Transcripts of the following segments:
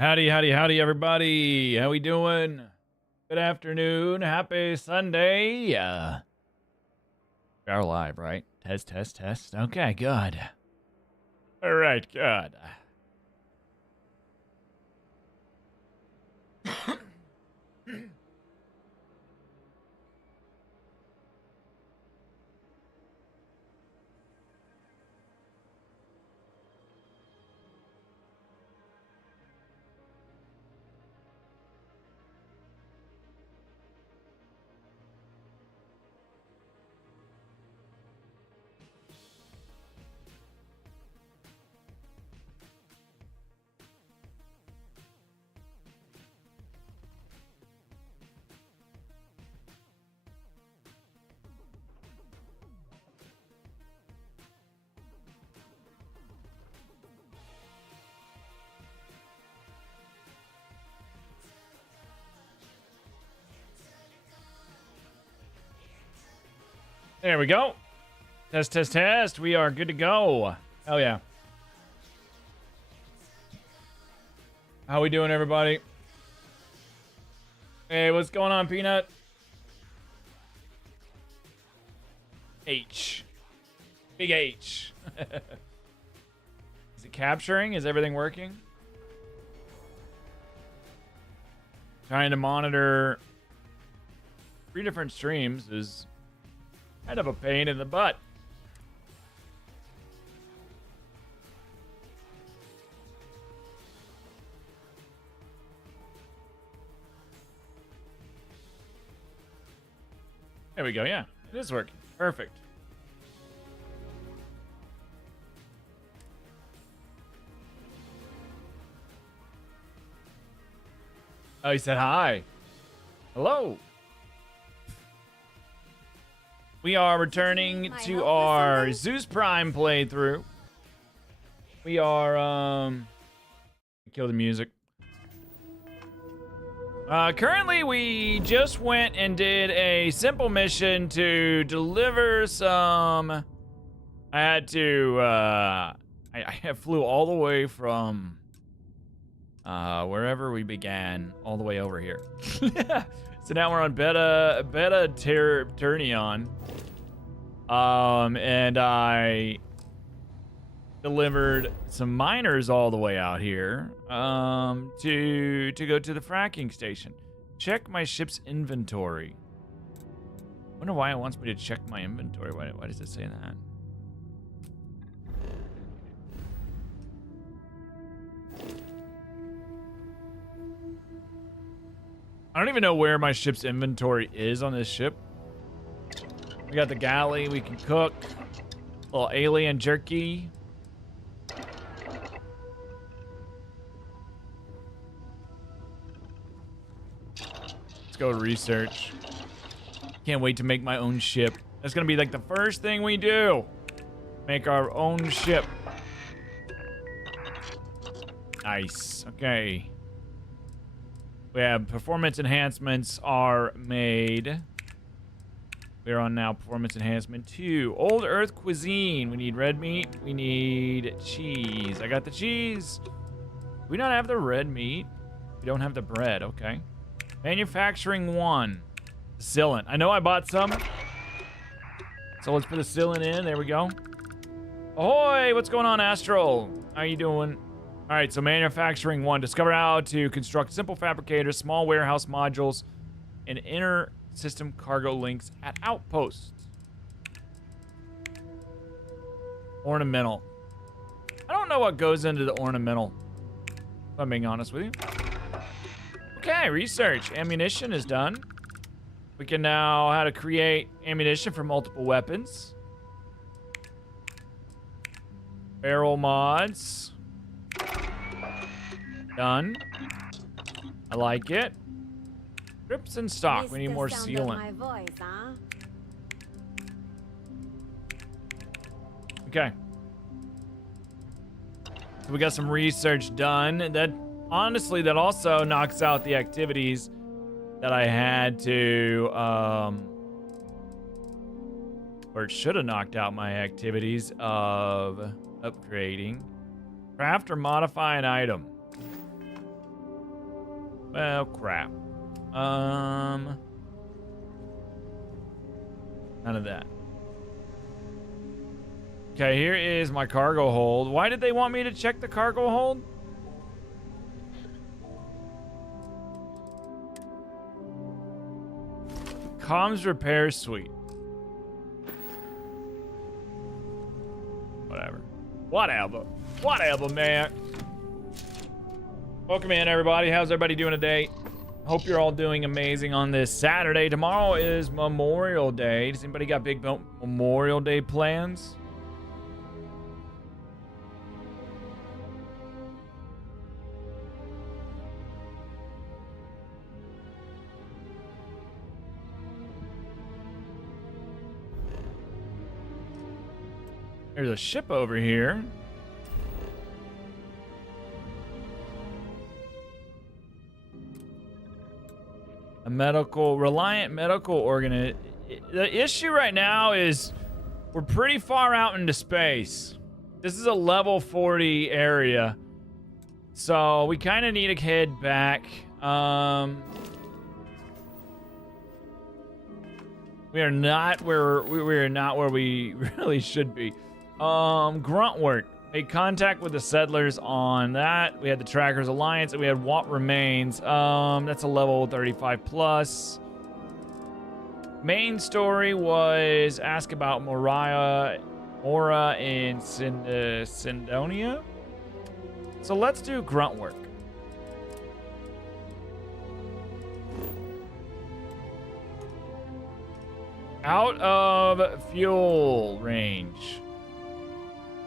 Howdy, howdy, howdy, everybody. How we doing? Good afternoon. Happy Sunday. We are live, right? Test, test, test. Okay, good. All right, good. There we go. Test, test, test. We are good to go. Hell yeah. How we doing, everybody? Hey, what's going on, Peanut? H. Big H. Is it capturing? Is everything working? Trying to monitor 3 different streams is kind of a pain in the butt. There we go. Yeah, it is working. Perfect. Oh, he said hi. Hello. We are returning to our Zeus Prime playthrough. We are, kill the music. Currently, we just went and did a simple mission to deliver some... I had to, I flew all the way from, wherever we began, all the way over here. So now we're on Beta Turnion. And I delivered some miners all the way out here to go to the fracking station. Check my ship's inventory. Wonder why it wants me to check my inventory. Why does it say that? I don't even know where my ship's inventory is on this ship. We got the galley, we can cook. A little alien jerky. Let's go research. Can't wait to make my own ship. That's gonna be like the first thing we do. Make our own ship. Nice, okay. We have performance enhancements are made. We're on now performance enhancement 2. Old Earth cuisine. We need red meat. We need cheese. I got the cheese. Do we not have the red meat? We don't have the bread. Okay. Manufacturing 1. Sealant. I know I bought some. So let's put the sealant in. There we go. Ahoy! What's going on, Astral? How you doing? All right, so manufacturing 1. Discover how to construct simple fabricators, small warehouse modules, and inner system cargo links at outposts. Ornamental. I don't know what goes into the ornamental, if I'm being honest with you. Okay, research. Ammunition is done. We can now how to create ammunition for multiple weapons. Barrel mods. Done. I like it. Grips in stock. We need more sealant. Okay. So we got some research done. That honestly, that also knocks out the activities that I had to, or it should have knocked out my activities of upgrading. Craft or modify an item. Well, crap. None of that. Okay, here is my cargo hold. Why did they want me to check the cargo hold? Comms repair suite. Whatever. Whatever, man. Welcome in, everybody. How's everybody doing today? Hope you're all doing amazing on this Saturday. Tomorrow is Memorial Day. Does anybody got big Memorial Day plans? There's a ship over here. A reliant medical organ. The issue right now is we're pretty far out into space. This is a level 40 area. So we kind of need to head back. We are not where we really should be. Grunt work. Made contact with the settlers on that. We had the Trackers Alliance, and we had What Remains. That's a level 35 plus. Main story was ask about Mora in Sindonia. So let's do grunt work. Out of fuel range.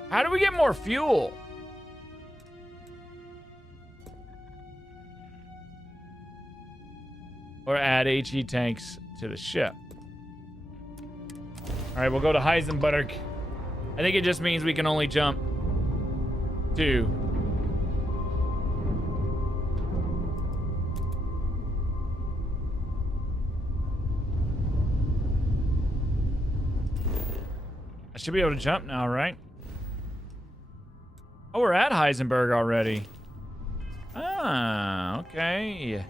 How do we get more fuel? Or add HE tanks to the ship. All right, we'll go to Heisenberg. I think it just means we can only jump 2. I should be able to jump now, right? Oh, we're at Heisenberg already. Ah, okay.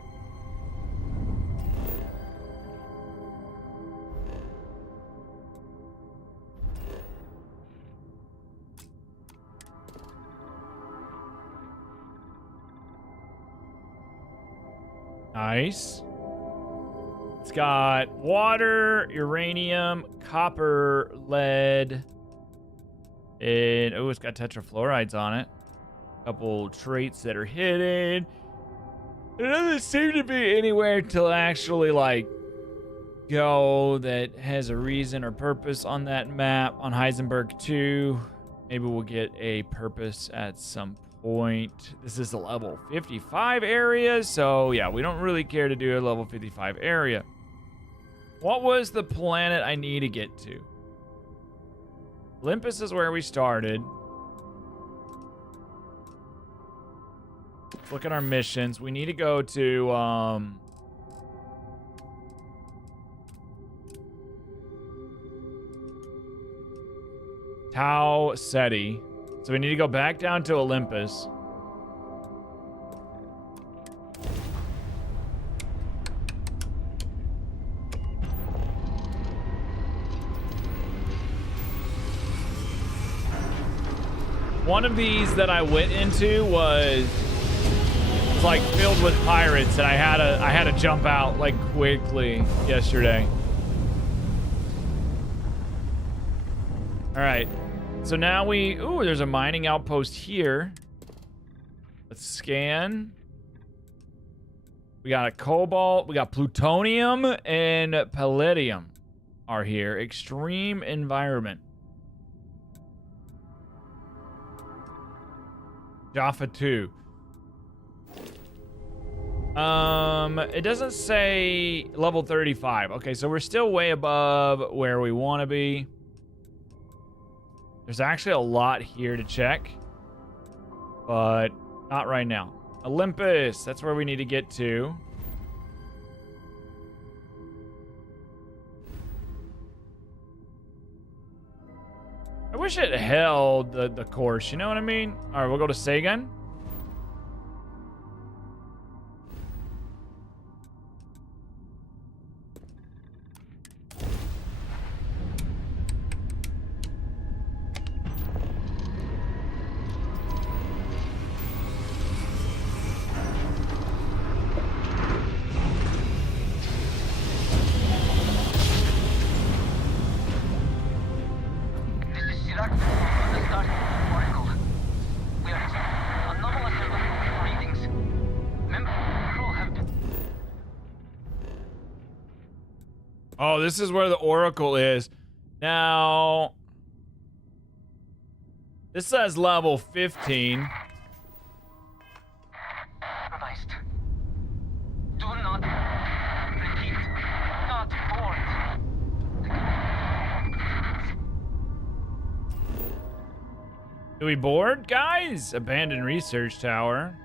Nice. It's got water, uranium, copper, lead. And, oh, it's got tetrafluorides on it. A couple traits that are hidden. There doesn't seem to be anywhere to actually, like, go that has a reason or purpose on that map. On Heisenberg 2, maybe we'll get a purpose at some point. This is a level 55 area, so, yeah, we don't really care to do a level 55 area. What was the planet I need to get to? Olympus is where we started. Let's look at our missions. We need to go to, Tau Ceti. So we need to go back down to Olympus. One of these that I went into was like filled with pirates, and I had to jump out like quickly yesterday. All right, so now there's a mining outpost here. Let's scan. We got a cobalt, we got plutonium, and palladium are here. Extreme environment. Jaffa 2. It doesn't say level 35. Okay, so we're still way above where we want to be. There's actually a lot here to check, but not right now. Olympus, that's where we need to get to. I wish it held the course, you know what I mean? All right, we'll go to Sagan. Oh, this is where the Oracle is. Now, this says level 15. Compromised. Do not repeat. Not board. Do we board, guys? Abandoned research tower.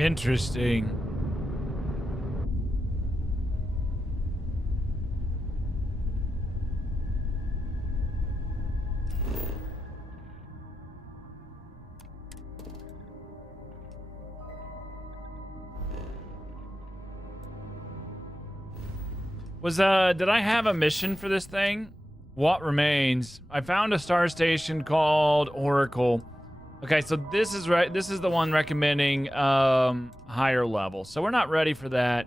Interesting. Did I have a mission for this thing? What remains? I found a star station called Oracle. Okay, so this is right. This is the one recommending higher level. So we're not ready for that.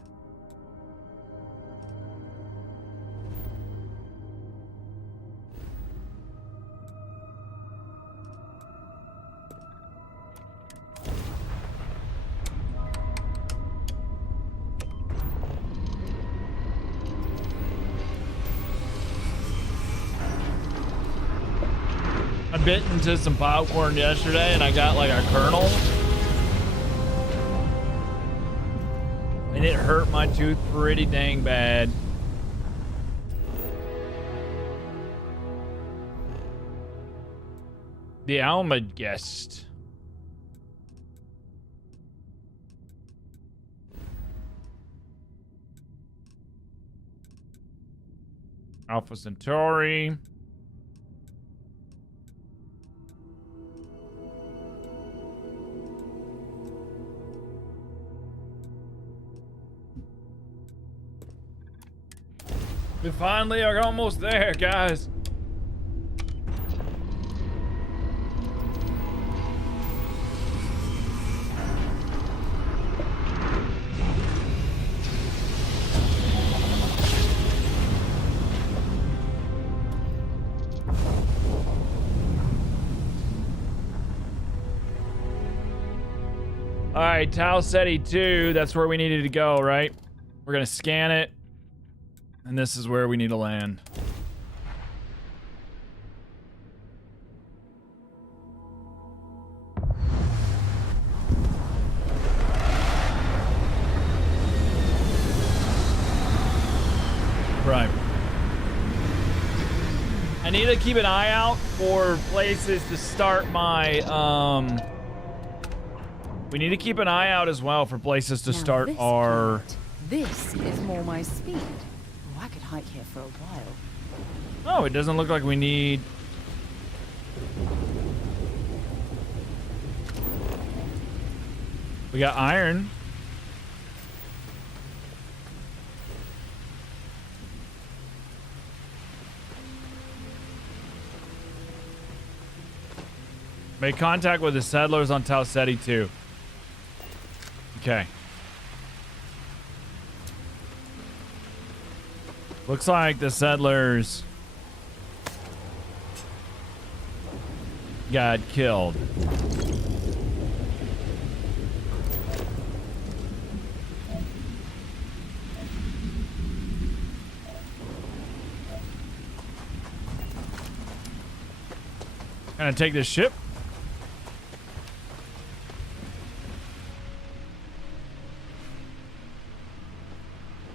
I bit into some popcorn yesterday and I got like a kernel. And it hurt my tooth pretty dang bad. The Alma guest. Alpha Centauri. We finally are almost there, guys. All right, Tau Ceti 2, that's where we needed to go, right? We're gonna scan it. And this is where we need to land. Right. I need to keep an eye out for places to start my, we need to keep an eye out as well for places to start our... Part, this is more my speed. I could hike here for a while. Oh, it doesn't look like we need... We got iron. Make contact with the settlers on Tau Ceti 2. Okay. Looks like the settlers got killed. Gonna take this ship.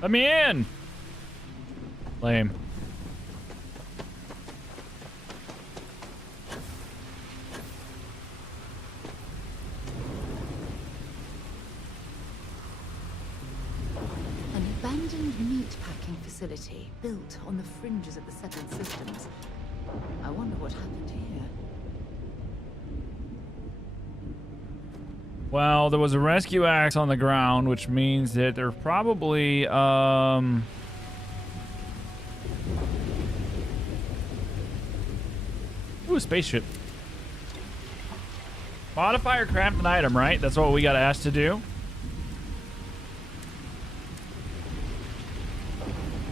Let me in. Lame. An abandoned meat packing facility built on the fringes of the settled systems. I wonder what happened here. Well, there was a rescue axe on the ground, which means that they're probably, Ooh, a spaceship. Modify or craft an item, right? That's what we got asked to do.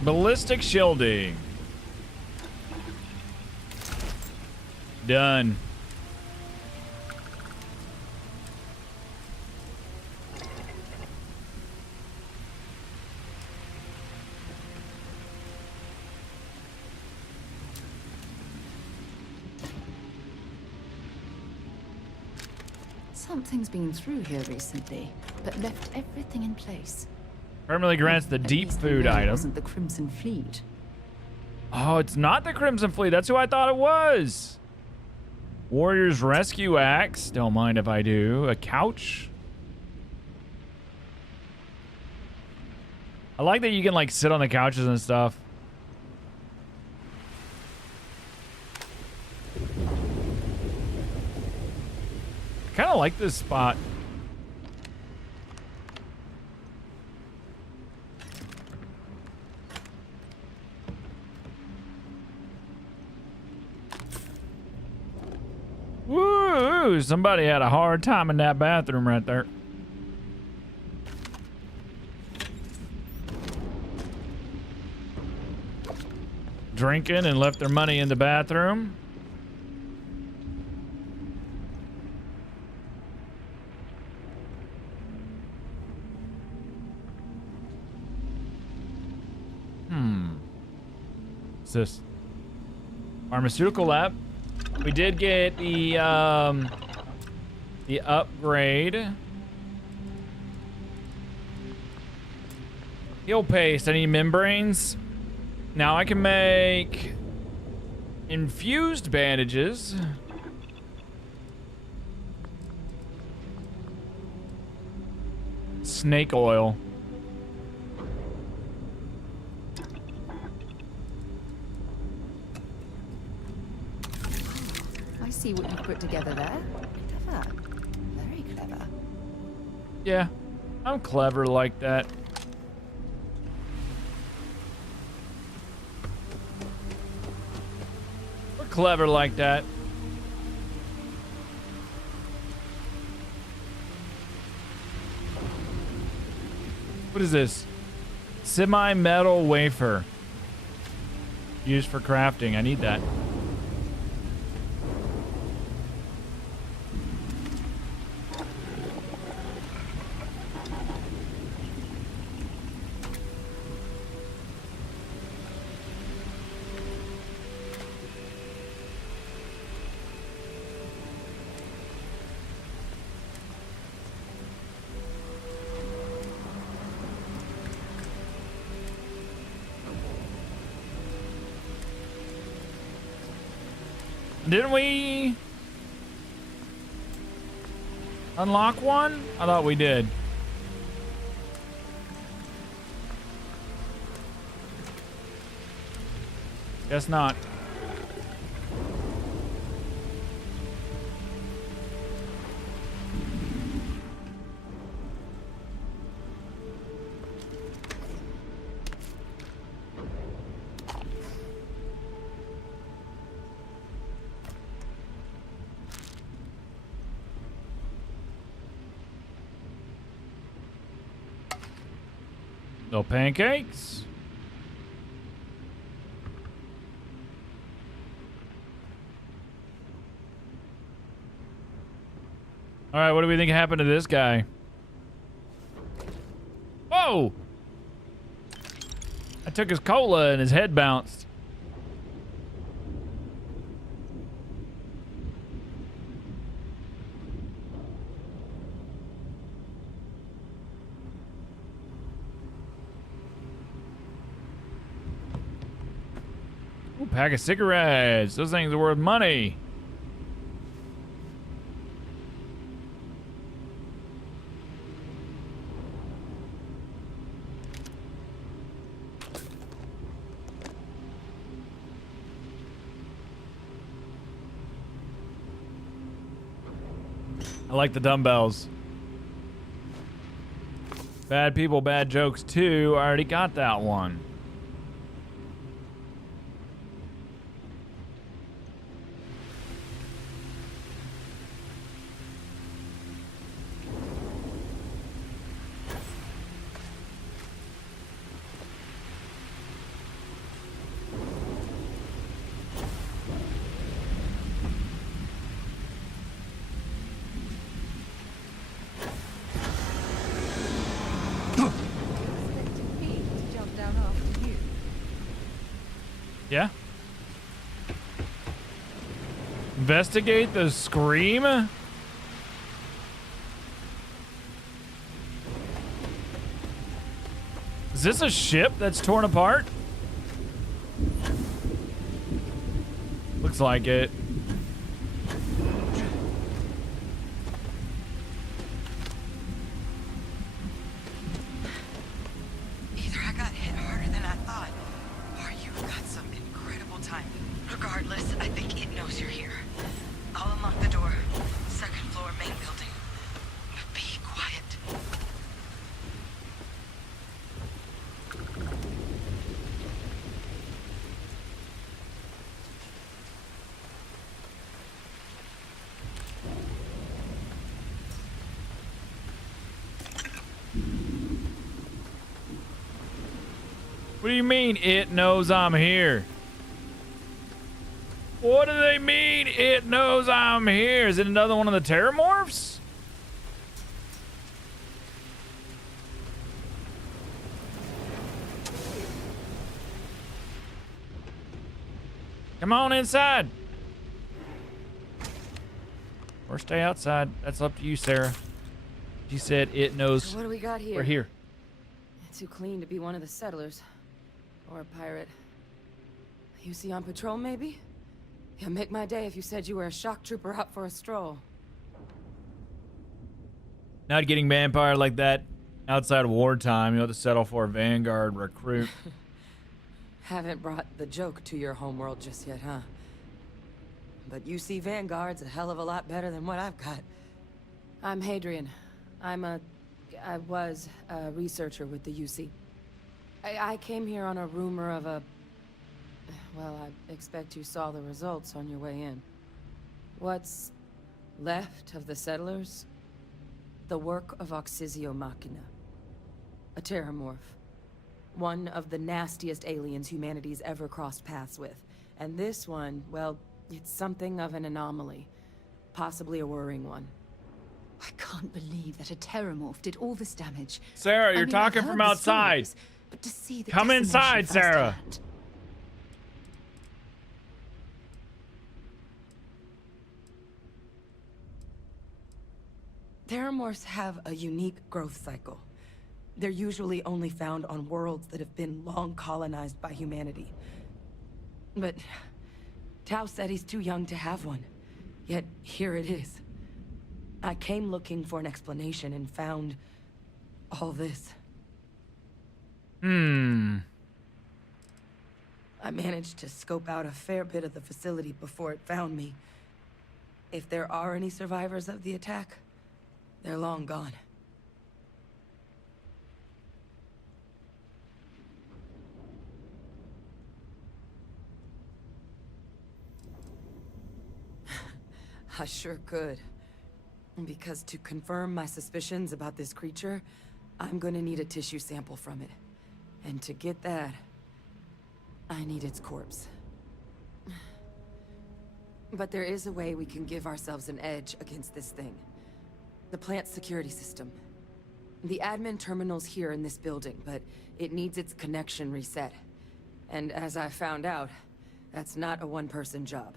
Ballistic shielding. Done. Something's been through here recently, but left everything in place. Permanently grants the At deep least food the name item. wasn't the Crimson Fleet. Oh, it's not the Crimson Fleet. That's who I thought it was. Warrior's Rescue Axe. Don't mind if I do. A couch. I like that you can like sit on the couches and stuff. I kind of like this spot. Woo! Somebody had a hard time in that bathroom right there. Drinking and left their money in the bathroom. What's this? Pharmaceutical lab. We did get the upgrade. Heal paste. I need membranes. Now I can make infused bandages. Snake oil. I see what you've put together there. Clever. Very clever. Yeah, I'm clever like that. We're clever like that. What is this? Semi-metal wafer. Used for crafting. I need that. Didn't we unlock one? I thought we did. Guess not. No pancakes. All right, what do we think happened to this guy? Whoa! I took his cola and his head bounced. Ooh, pack of cigarettes. Those things are worth money. I like the dumbbells. Bad people, bad jokes too. I already got that one. Yeah. Investigate the scream? Is this a ship that's torn apart? Looks like it. Either I got hit harder than I thought, or you've got some incredible timing. Regardless, I think it knows you're here. I'll unlock the door. Second floor, main building. Be quiet. What do you mean it knows I'm here? What do they mean it knows I'm here? Is it another one of the Terramorphs? Come on inside. Or stay outside. That's up to you, Sarah. She said it knows So what do we got here? we're here. Too clean to be one of the settlers. Or a pirate. You see on patrol, maybe? Yeah, make my day if you said you were a shock trooper out for a stroll. Not getting vampire like that outside of wartime. You have to settle for a Vanguard recruit. Haven't brought the joke to your homeworld just yet, huh? But you see Vanguard's a hell of a lot better than what I've got. I'm Hadrian. I was a researcher with the UC. I came here on a rumor of a... Well, I expect you saw the results on your way in. What's left of the settlers? The work of Oxysio Machina. A Terramorph. One of the nastiest aliens humanity's ever crossed paths with. And this one, well, it's something of an anomaly. Possibly a worrying one. I can't believe that a Terramorph did all this damage. Sarah, you're I mean, talking I've heard from the outside. stories, but to see the Come decimation inside, Sarah. firsthand. Terramorphs have a unique growth cycle. They're usually only found on worlds that have been long colonized by humanity. But Tao said he's too young to have one. Yet here it is. I came looking for an explanation and found all this. I managed to scope out a fair bit of the facility before it found me. If there are any survivors of the attack, they're long gone. I sure could. Because to confirm my suspicions about this creature, I'm gonna need a tissue sample from it. And to get that, I need its corpse. But there is a way we can give ourselves an edge against this thing. The plant security system. The admin terminal's here in this building, but it needs its connection reset. And as I found out, that's not a one-person job.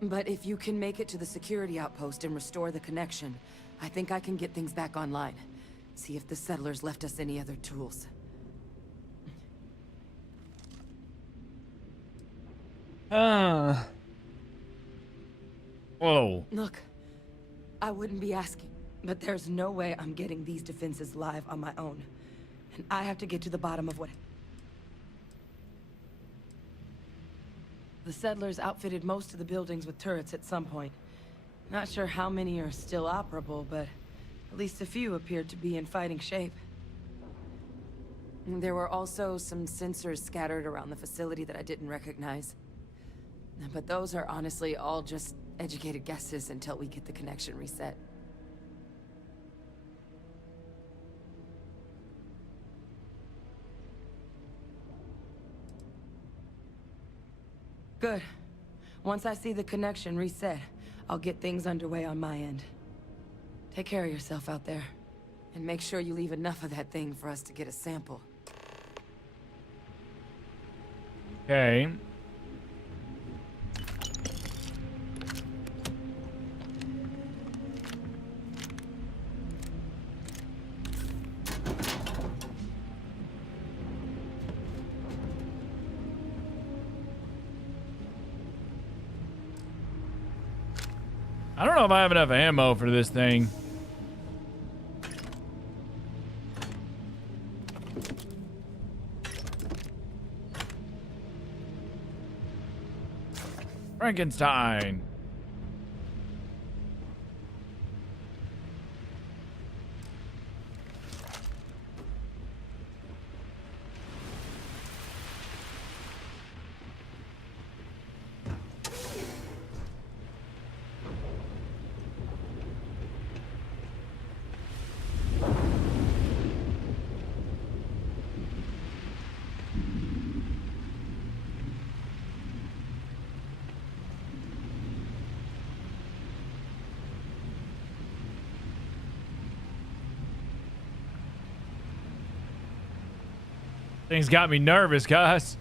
But if you can make it to the security outpost and restore the connection, I think I can get things back online. See if the settlers left us any other tools. Whoa. Look, I wouldn't be asking, but there's no way I'm getting these defenses live on my own. And I have to get to the bottom of what... The settlers outfitted most of the buildings with turrets at some point. Not sure how many are still operable, but at least a few appear to be in fighting shape. There were also some sensors scattered around the facility that I didn't recognize. But those are honestly all just educated guesses until we get the connection reset. Good. Once I see the connection reset, I'll get things underway on my end. Take care of yourself out there. And make sure you leave enough of that thing for us to get a sample. Okay. I don't know if I have enough ammo for this thing. Frankenstein. Things got me nervous, guys.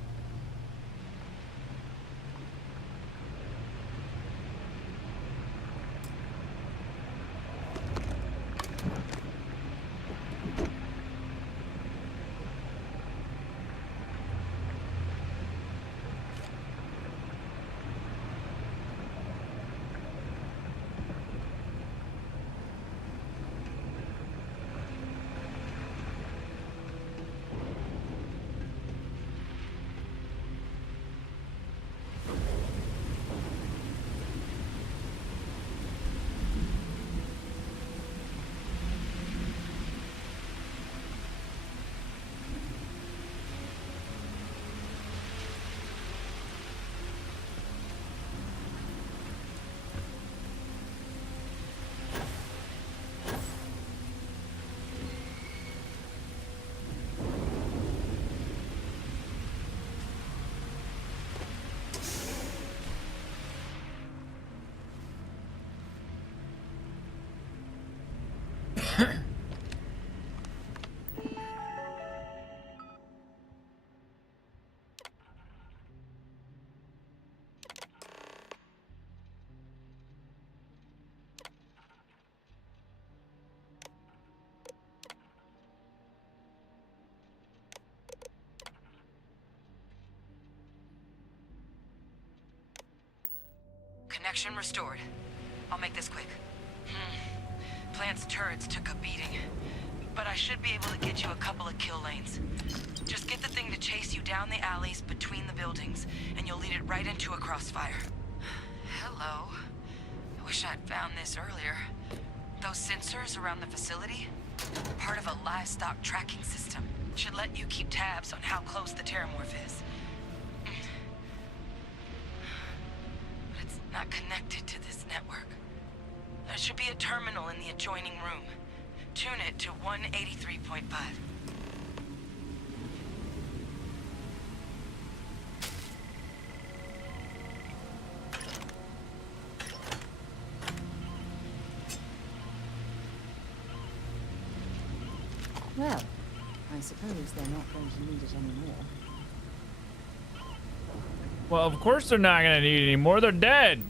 Connection restored. I'll make this quick. Plant's turrets took a beating, but I should be able to get you a couple of kill lanes. Just get the thing to chase you down the alleys between the buildings, and you'll lead it right into a crossfire. Hello. I wish I'd found this earlier. Those sensors around the facility? Part of a livestock tracking system. Should let you keep tabs on how close the terramorph is. But it's not connected to this network. There should be a terminal in the adjoining room. Tune it to 183.5. Well, I suppose they're not going to need it anymore. Well, of course they're not gonna need it anymore. They're dead.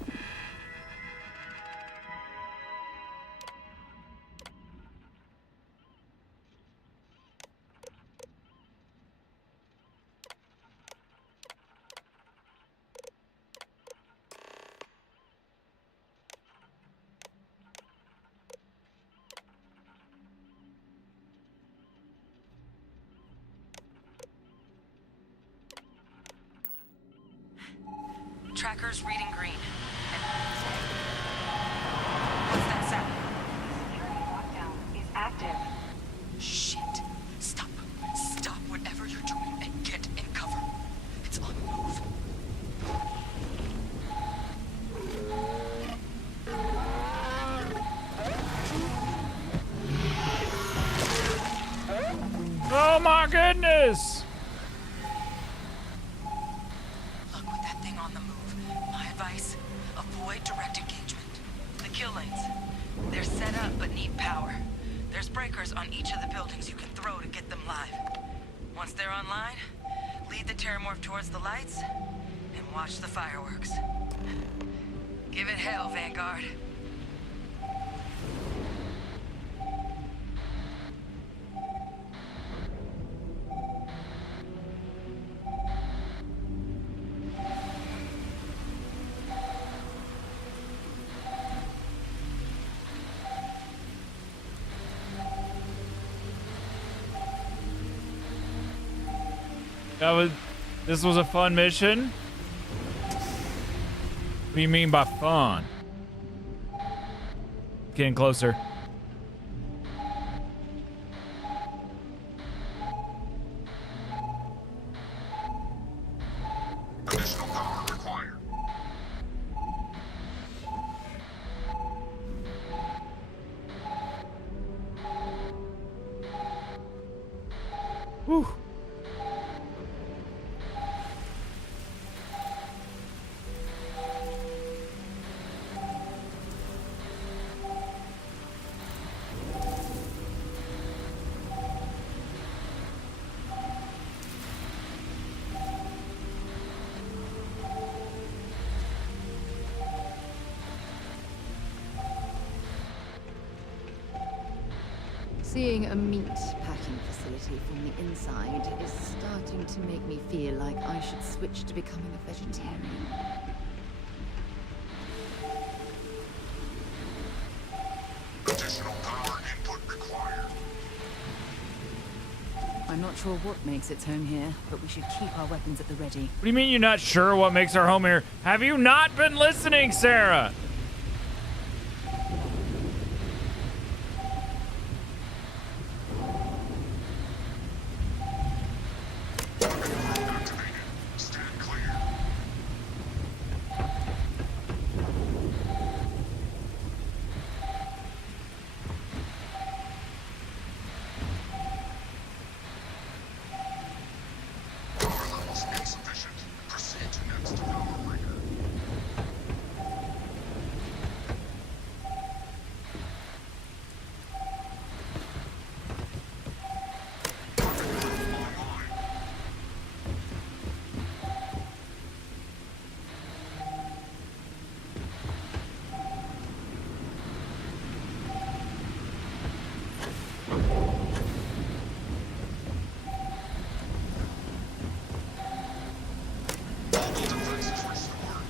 Tracker's reading green. What's that sound? Security lockdown is active. Shit. Stop. Stop whatever you're doing and get in cover. It's on the move. Oh my goodness! Look, with that thing on the move, my advice, avoid direct engagement. The kill lanes, they're set up but need power. There's breakers on each of the buildings you can throw to get them live. Once they're online, lead the terramorph towards the lights and watch the fireworks. Give it hell, Vanguard. This was a fun mission? What do you mean by fun? Getting closer. Additional power required. Whew. Seeing a meat packing facility from the inside is starting to make me feel like I should switch to becoming a vegetarian. Additional power input required. I'm not sure what makes its home here, but we should keep our weapons at the ready. What do you mean you're not sure what makes our home here? Have you not been listening, Sarah? Activated. Stand clear. Power levels insufficient. Proceed to next power breaker. Online. All defenses restored.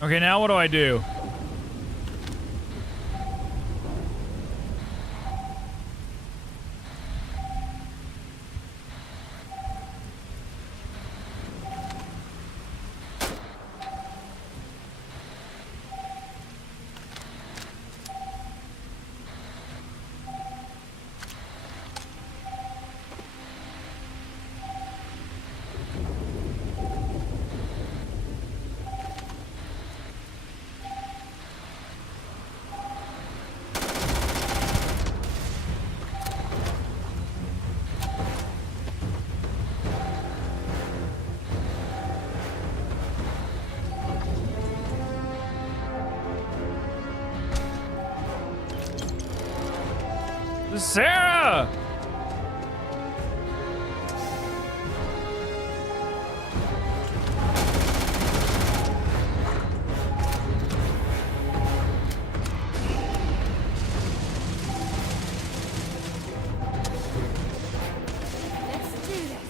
Okay, now what do I do? Sarah! Let's do this.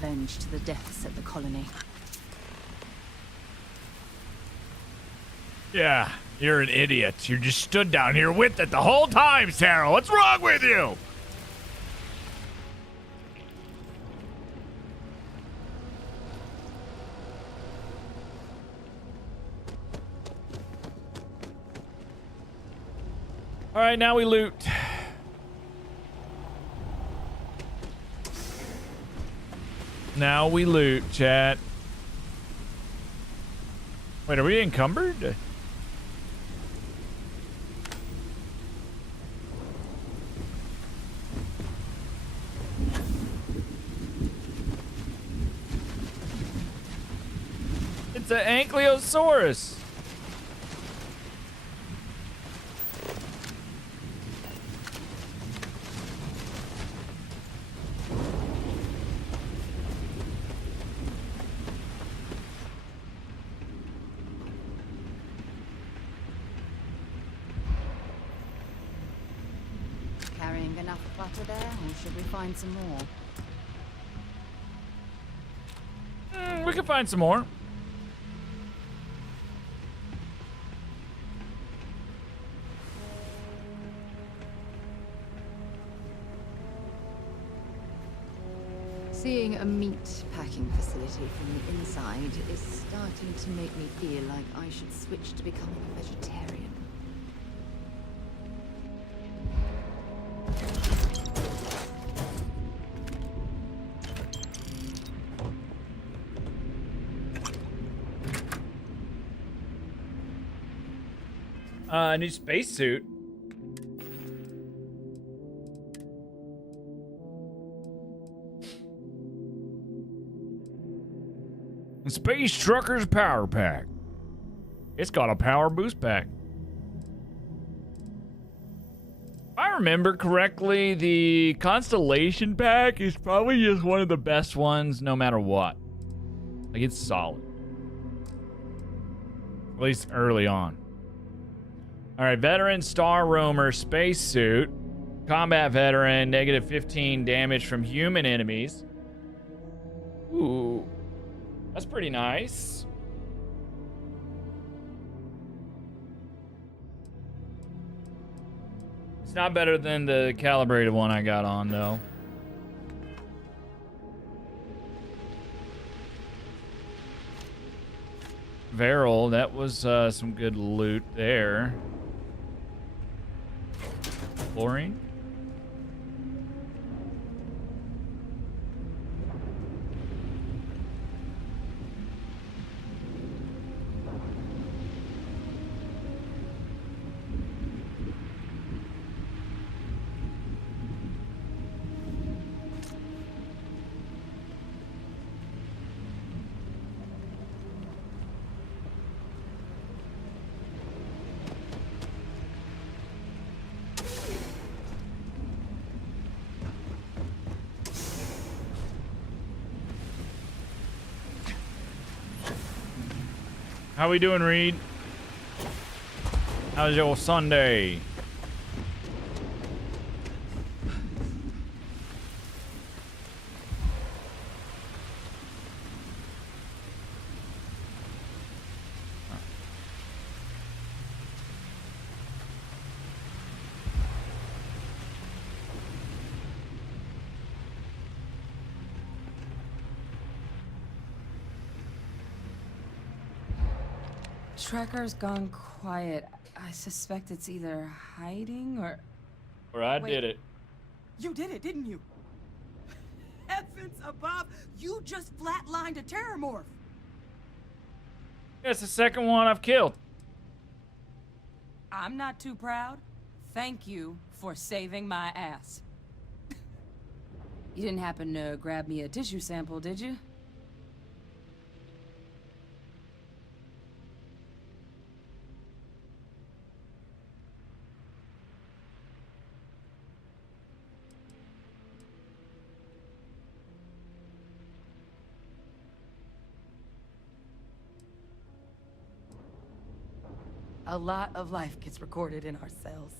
revenge to the deaths at the colony. Yeah, you're an idiot. You just stood down here with it the whole time, Sarah. What's wrong with you? All right, now we loot. Now we loot, chat. Wait, are we encumbered? It's an Ankylosaurus. Carrying enough butter there, or should we find some more? We can find some more. Seeing a meat packing facility from the inside is starting to make me feel like I should switch to becoming a vegetarian. New spacesuit. Space Trucker's Power Pack. It's got a power boost pack. If I remember correctly, the Constellation pack is probably just one of the best ones no matter what. Like, it's solid. At least early on. Alright, Veteran Star Roamer Spacesuit. Combat Veteran, negative 15 damage from human enemies. Ooh. That's pretty nice. It's not better than the calibrated one I got on, though. Varel, that was some good loot there. Chlorine? How we doing, Reed? How's your Sunday? Tracker's gone quiet. I suspect it's either hiding or... I Wait. did it. You did it, didn't you? Heavens above! You just flatlined a terrormorph! That's the second one I've killed. I'm not too proud. Thank you for saving my ass. You didn't happen to grab me a tissue sample, did you? A lot of life gets recorded in our cells.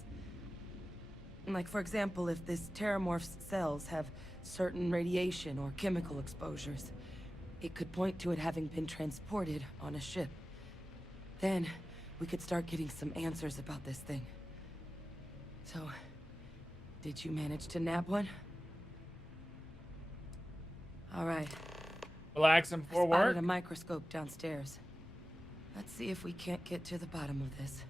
Like, for example, if this Terramorph's cells have certain radiation or chemical exposures, it could point to it having been transported on a ship. Then, we could start getting some answers about this thing. So, did you manage to nab one? All right. Relax him before work. Spotted a microscope downstairs. Let's see if we can't get to the bottom of this.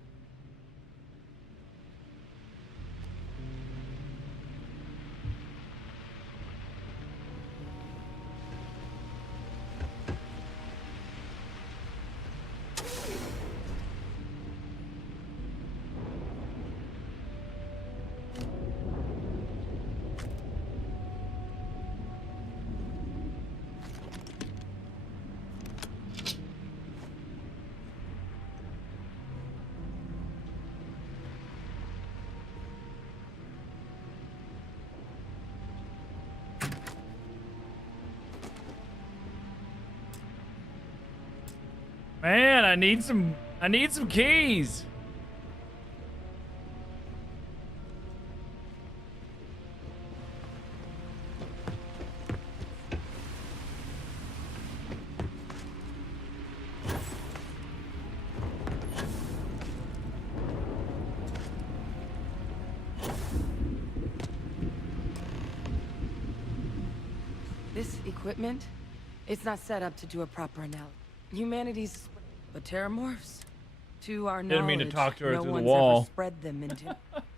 Man, I need some keys. This equipment, it's not set up to do a proper analysis. Humanity's, but Terramorphs, to our knowledge, Didn't mean to talk to her no through the one's wall. ever spread them into.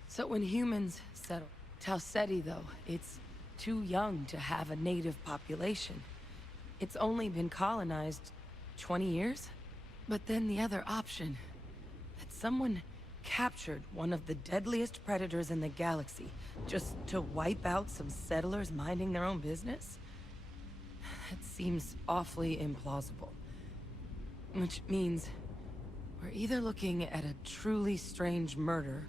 So when humans settle, Talseti though, it's too young to have a native population. It's only been colonized 20 years? But then the other option, that someone captured one of the deadliest predators in the galaxy just to wipe out some settlers minding their own business? That seems awfully implausible. Which means we're either looking at a truly strange murder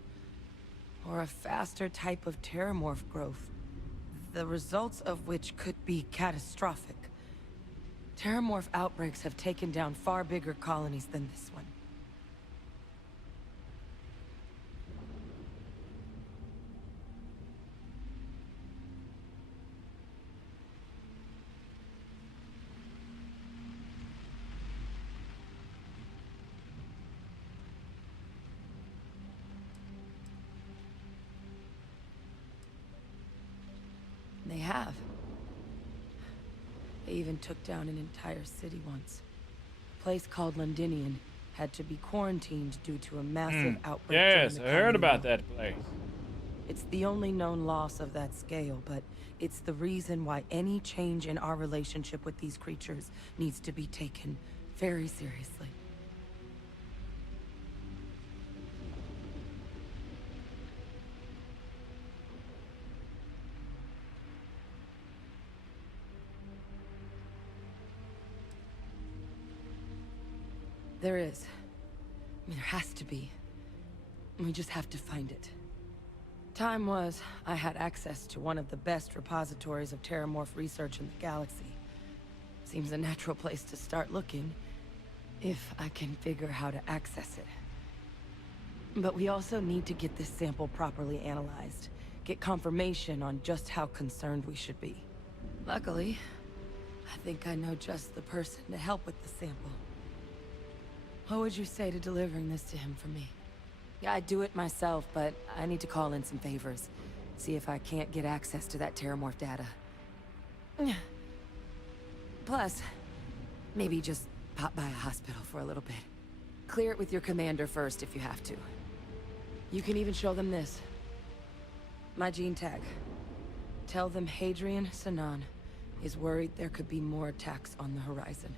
or a faster type of Terramorph growth, the results of which could be catastrophic. Terramorph outbreaks have taken down far bigger colonies than this one. They have. They even took down an entire city once. A place called Londinian had to be quarantined due to a massive outbreak. Yes, during I the heard Common about War. that place. It's the only known loss of that scale, but it's the reason why any change in our relationship with these creatures needs to be taken very seriously. There is. I mean, there has to be. We just have to find it. Time was, I had access to one of the best repositories of Terramorph research in the galaxy. Seems a natural place to start looking, if I can figure how to access it. But we also need to get this sample properly analyzed, get confirmation on just how concerned we should be. Luckily, I think I know just the person to help with the sample. What would you say to delivering this to him for me? Yeah, I'd do it myself, but I need to call in some favors. See if I can't get access to that Terramorph data. Plus, maybe just pop by a hospital for a little bit. Clear it with your commander first if you have to. You can even show them this. My gene tag. Tell them Hadrian Sanan is worried there could be more attacks on the horizon.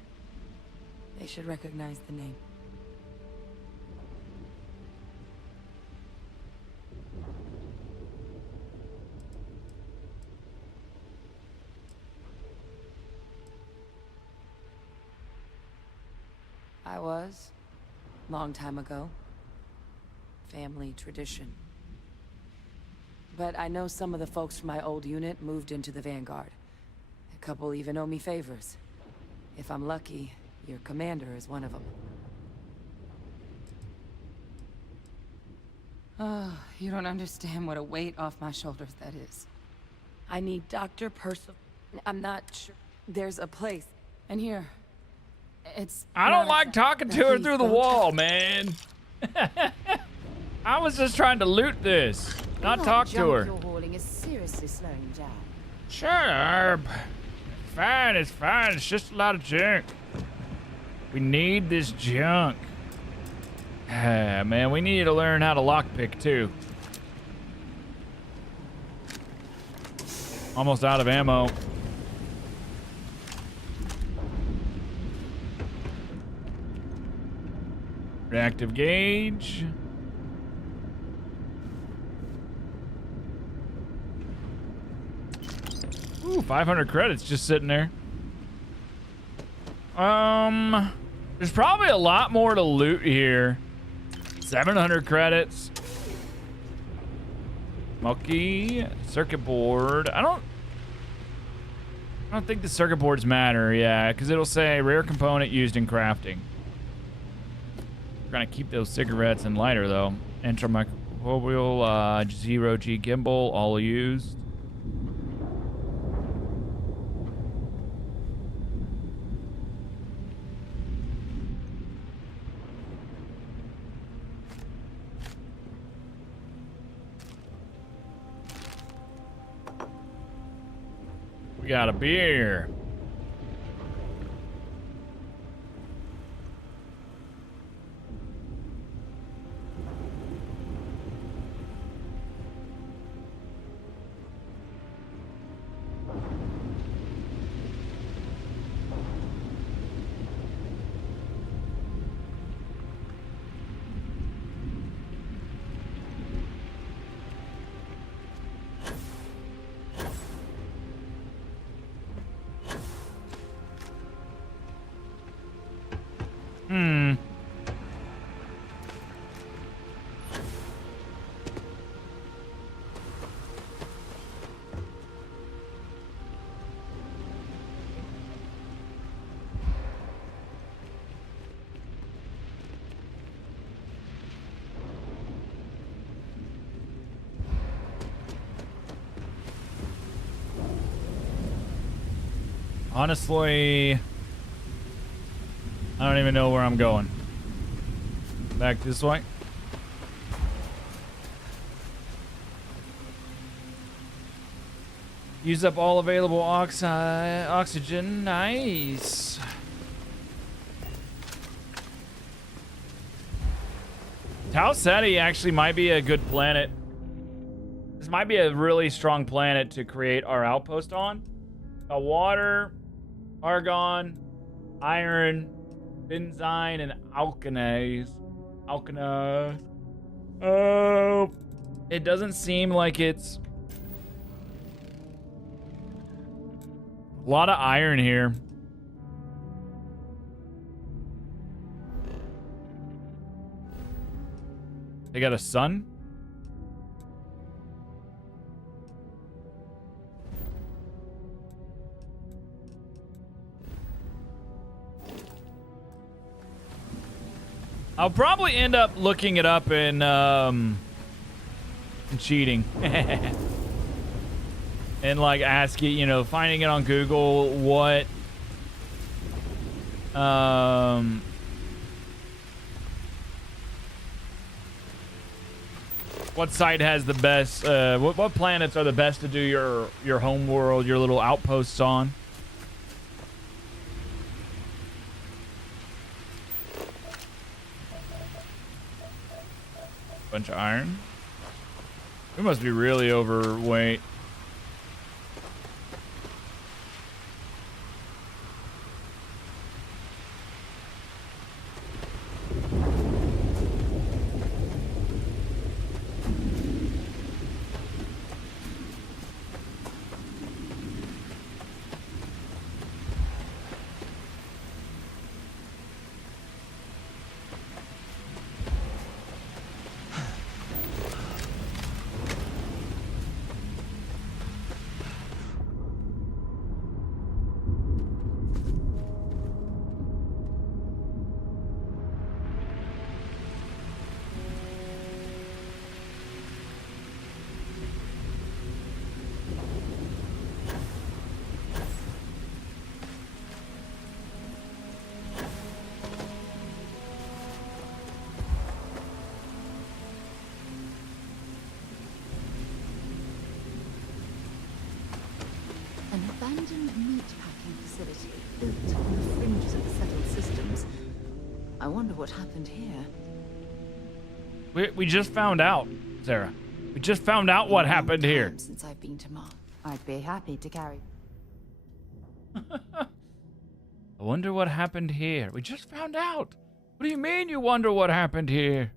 They should recognize the name. I was. Long time ago. Family tradition. But I know some of the folks from my old unit moved into the Vanguard. A couple even owe me favors. If I'm lucky, your commander is one of them. Oh, you don't understand what a weight off my shoulders that is. I need Dr. Percival. I'm not sure. There's a place. And here. It's I don't like talking to her through the wall, man. I was just trying to loot this, not talk to her. You're hauling is seriously slowing you down. Shut up. Fine, it's fine. It's just a lot of junk. We need this junk. Ah, man, we need to learn how to lockpick too. Almost out of ammo. Reactive gauge. Ooh, 500 credits just sitting there. There's probably a lot more to loot here. 700 credits. Monkey, circuit board. I don't think the circuit boards matter, yeah, because it'll say rare component used in crafting. We're gonna keep those cigarettes and lighter though. Antimicrobial, 0G gimbal, all used. We got a beer. Honestly, I don't even know where I'm going. Back this way. Use up all available oxygen. Nice. Tau Ceti actually might be a good planet. This might be a really strong planet to create our outpost on. Water, argon, iron, benzine, and alkanase. Oh, it doesn't seem like it's a lot of iron here. They got a sun? I'll probably end up looking it up and cheating. And like asking, you know, finding it on Google what site has the best what planets are the best to do your home world, your little outposts on. Bunch of iron. We must be really overweight. abandoned meatpacking facility built on the fringes of the settled systems. I wonder what happened here. We just found out, Sarah. We just found out what happened here. Since I've been to Mars, I'd be happy to carry. I wonder what happened here. We just found out. What do you mean you wonder what happened here?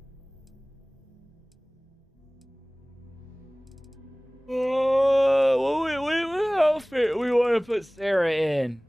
What outfit we want to put Sarah in?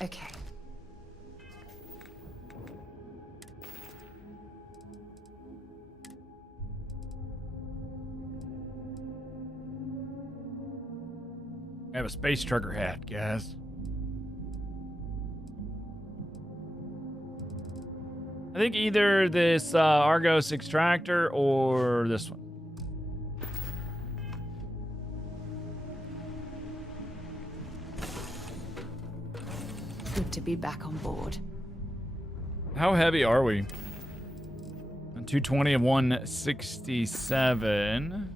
Okay. I have a space trucker hat, guys. I think either this Argos extractor or this one. Good to be back on board. How heavy are we? 220 and 167. Do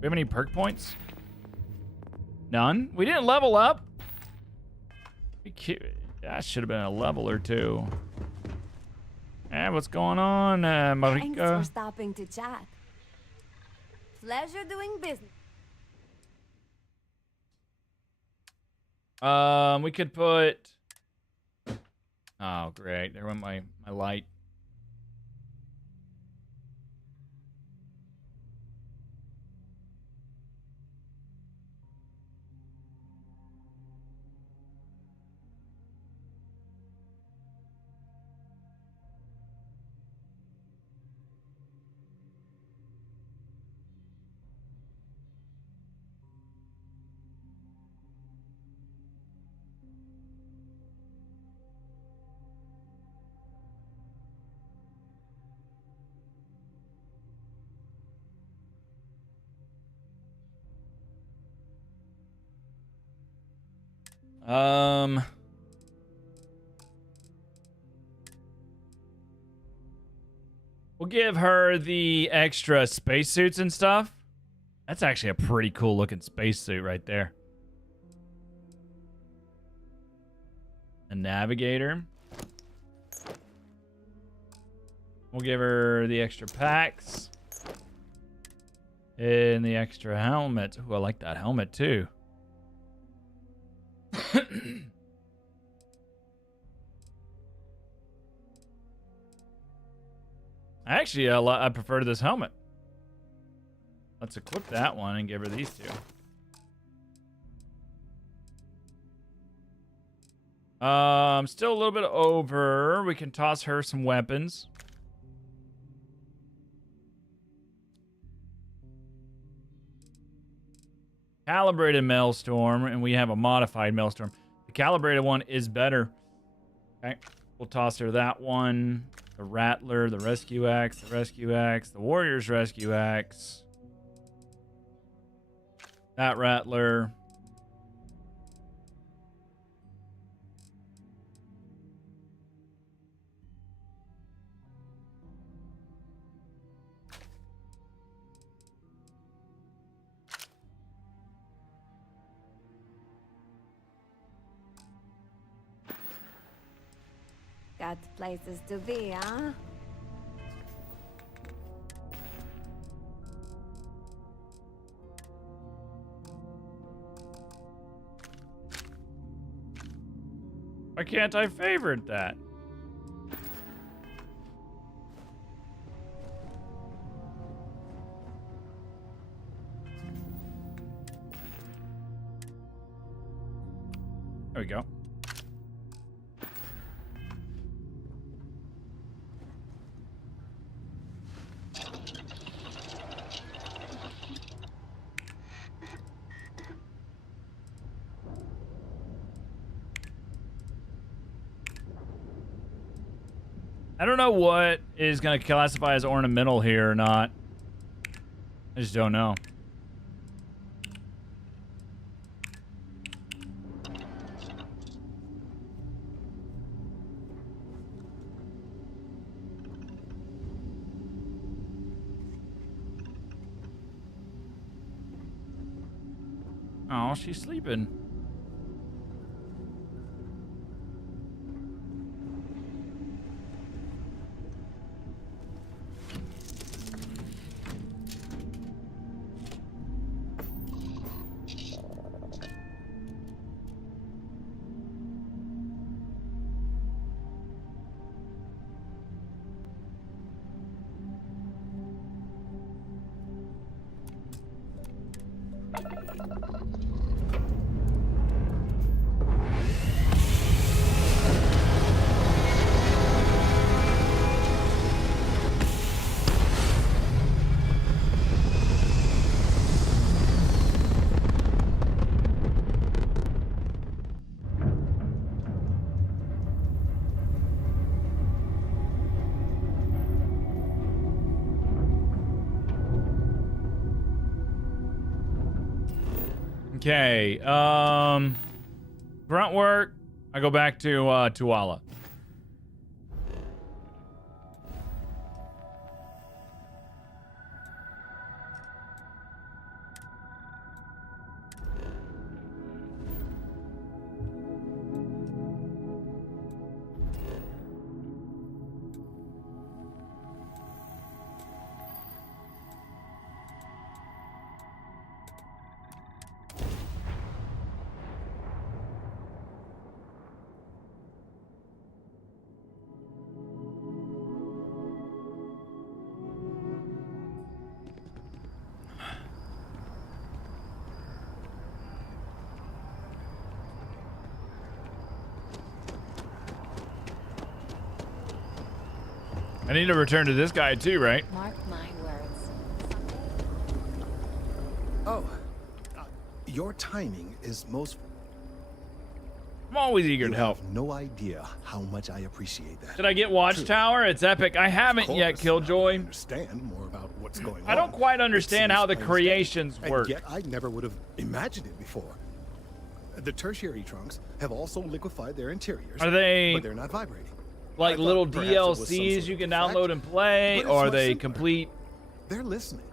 we have any perk points? None? We didn't level up? That should have been a level or two. What's going on, Marika? Thanks for stopping to chat. Pleasure doing business. We could put... Oh, great. There went my light. We'll give her the extra spacesuits and stuff. That's actually a pretty cool looking spacesuit right there. A navigator. We'll give her the extra packs. And the extra helmet. Ooh, I like that helmet too. Actually, I prefer this helmet. Let's equip that one and give her these two. Still a little bit over. We can toss her some weapons. Calibrated Maelstrom, and we have a modified Maelstrom. The calibrated one is better. Okay, we'll toss her that one. The Rattler, the Rescue Axe, the Warrior's Rescue Axe. That Rattler. Got places to be, huh? Why can't I favorite that? There we go. I don't know what is going to classify as ornamental here or not. I just don't know. Oh, she's sleeping. Okay, grunt work. I go back to Tuala. I need to return to this guy too, right? Mark my words. Oh, your timing is most... I'm always eager You to help. have no idea how much I appreciate that. Did I get Watchtower? It's epic. I haven't Of yet, course, Killjoy. I understand more about what's going on. I don't quite understand It how seems the plain as day. creations work. And yet I never would have imagined it before. The tertiary trunks have also liquefied their interiors. Are they But they're not vibrating. like I thought little perhaps it was some DLCs sort you of can effect, download and play, but it's or are much they simpler. complete? They're listening.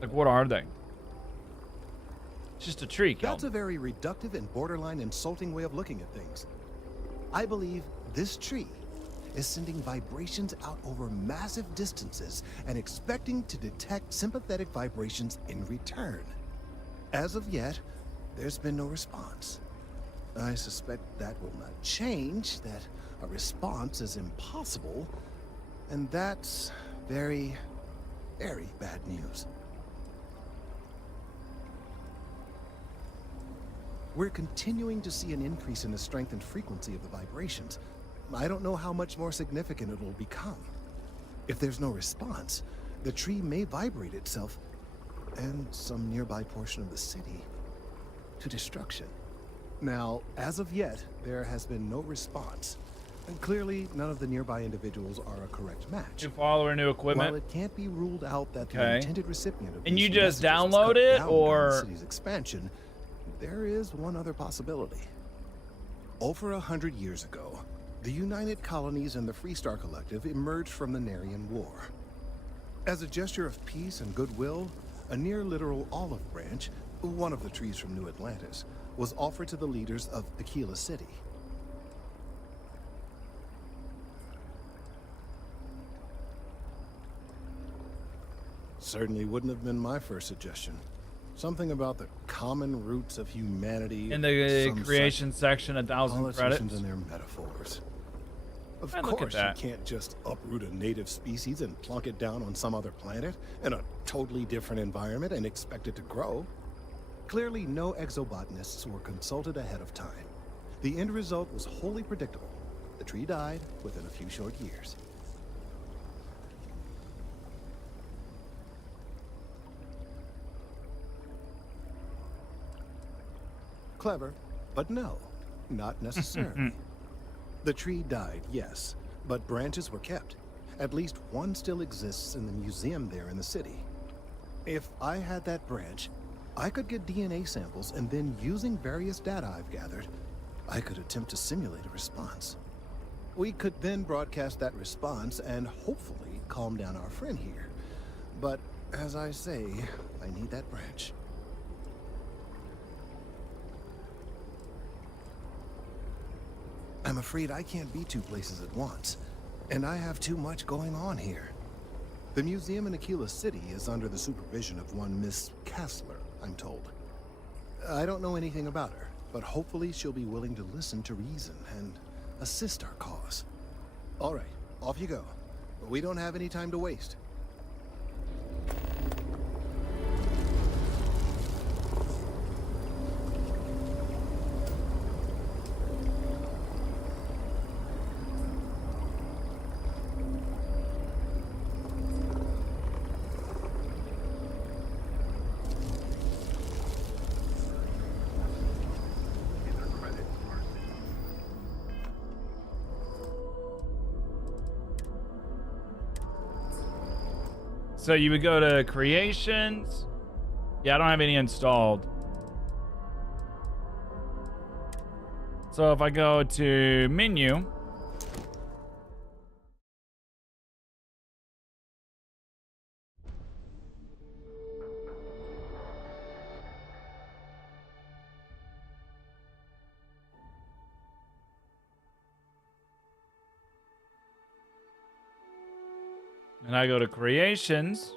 Like, what are they? It's just a tree, That's a Kel. very reductive and borderline insulting way of looking at things. I believe this tree is sending vibrations out over massive distances and expecting to detect sympathetic vibrations in return. As of yet, there's been no response. I suspect that will not change, that a response is impossible, and that's very, very bad news. We're continuing to see an increase in the strength and frequency of the vibrations. I don't know how much more significant it will become. If there's no response, the tree may vibrate itself and some nearby portion of the city to destruction. Now, as of yet, there has been no response. And clearly, none of the nearby individuals are a correct match. New follower, new While equipment. it can't be ruled out that the Okay. intended recipient of And these you just messages was download cut it, down during or- the city's expansion, there is one other possibility. Over 100 years ago, the United Colonies and the Freestar Collective emerged from the Narian War. As a gesture of peace and goodwill, a near-literal olive branch, one of the trees from New Atlantis, was offered to the leaders of Aquila City. Certainly wouldn't have been my first suggestion. Something about the common roots of humanity. In the some creation section, 1,000 politicians credits. and their metaphors. Of Man, look at course, you that. can't just uproot a native species and plunk it down on some other planet in a totally different environment and expect it to grow. Clearly, no exobotanists were consulted ahead of time. The end result was wholly predictable. The tree died within a few short years. Clever, but no, not necessarily. The tree died, yes, but branches were kept. At least one still exists in the museum there in the city. If I had that branch, I could get DNA samples, and then using various data I've gathered, I could attempt to simulate a response. We could then broadcast that response and hopefully calm down our friend here. But as I say, I need that branch. I'm afraid I can't be two places at once, and I have too much going on here. The museum in Aquila City is under the supervision of one Miss Kassler, I'm told. I don't know anything about her, but hopefully she'll be willing to listen to reason and assist our cause. All right, off you go. We don't have any time to waste. So you would go to creations. Yeah, I don't have any installed. So if I go to menu. And I go to creations.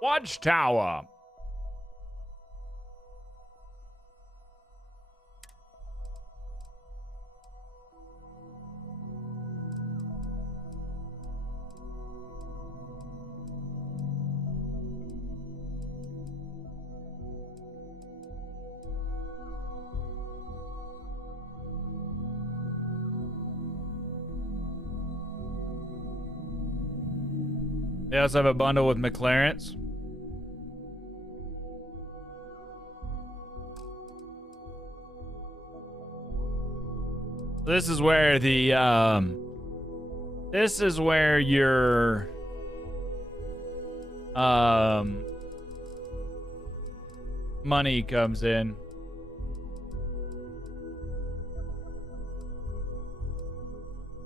Watchtower. They also have a bundle with McLaren's. This is where the this is where your money comes in.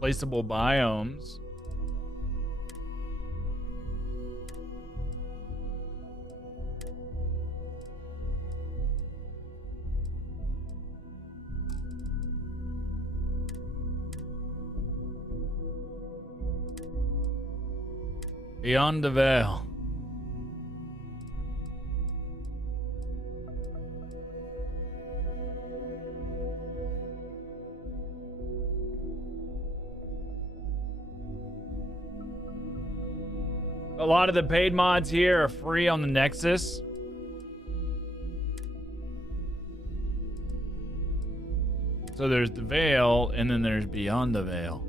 Placeable biomes. Beyond the Veil. A lot of the paid mods here are free on the Nexus. So there's the Veil, and then there's Beyond the Veil.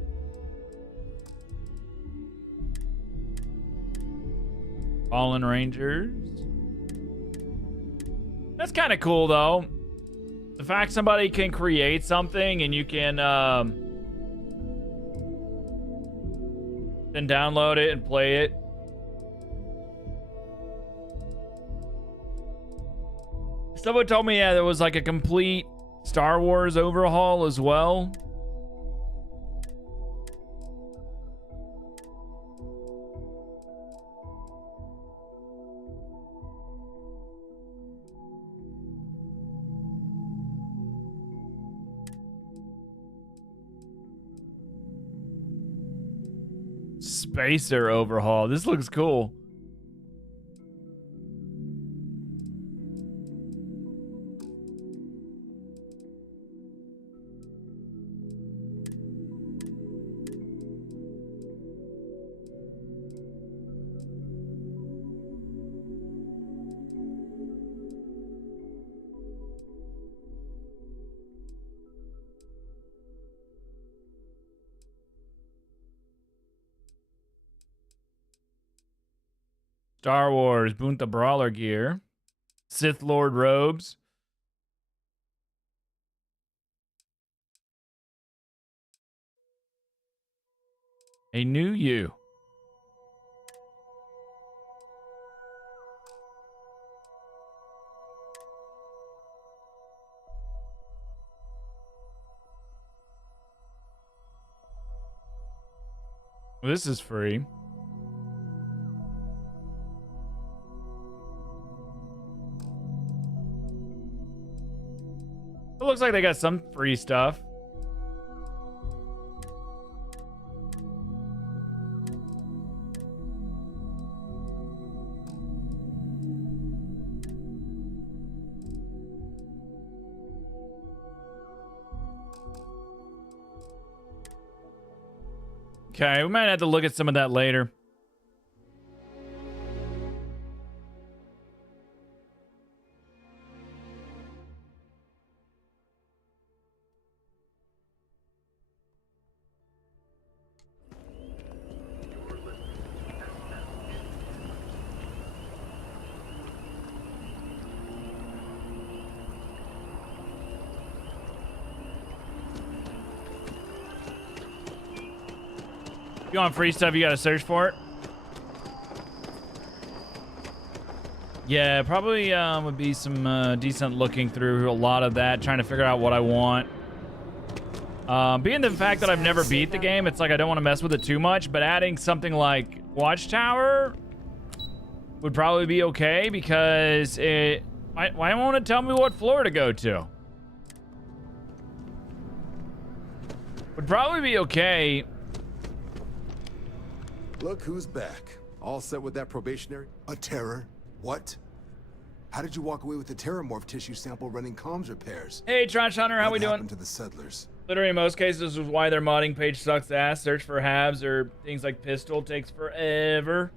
Fallen Rangers. That's kind of cool, though. The fact somebody can create something and you can then download it and play it. Someone told me, yeah, there was like a complete Star Wars overhaul as well. Spacer overhaul. This looks cool. Star Wars Boonta Brawler gear. Sith Lord robes. A new you. This is free. It looks like they got some free stuff. Okay, we might have to look at some of that later. If you want free stuff, you gotta search for it. Yeah, probably would be some decent looking through a lot of that, trying to figure out what I want. Being the fact that I've never beat the game, it's like I don't want to mess with it too much, but adding something like Watchtower would probably be okay because it... Why won't it tell me what floor to go to? Would probably be okay. Look who's back. All set with that probationary? A terror? What? How did you walk away with the terramorph tissue sample running comms repairs? Hey, Trash Hunter, how we doing? What happened to the settlers? Literally, in most cases, this is why their modding page sucks ass. Search for halves or things like pistol takes forever.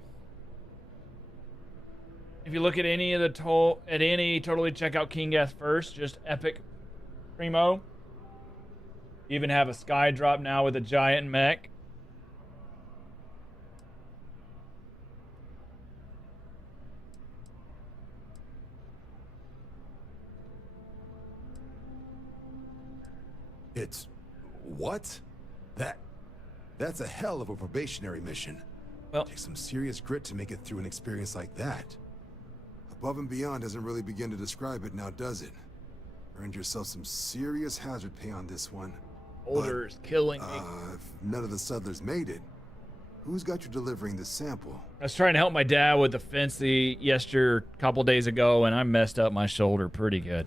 If you look at any of the totally check out King Gas first. Just epic primo. You even have a sky drop now with a giant mech. It's... what? That's a hell of a probationary mission. Well, takes some serious grit to make it through an experience like that. Above and beyond doesn't really begin to describe it now, does it? Earned yourself some serious hazard pay on this one. Boulder's killing me. If none of the settlers made it, who's got you delivering the sample? I was trying to help my dad with the fence a couple days ago, and I messed up my shoulder pretty good.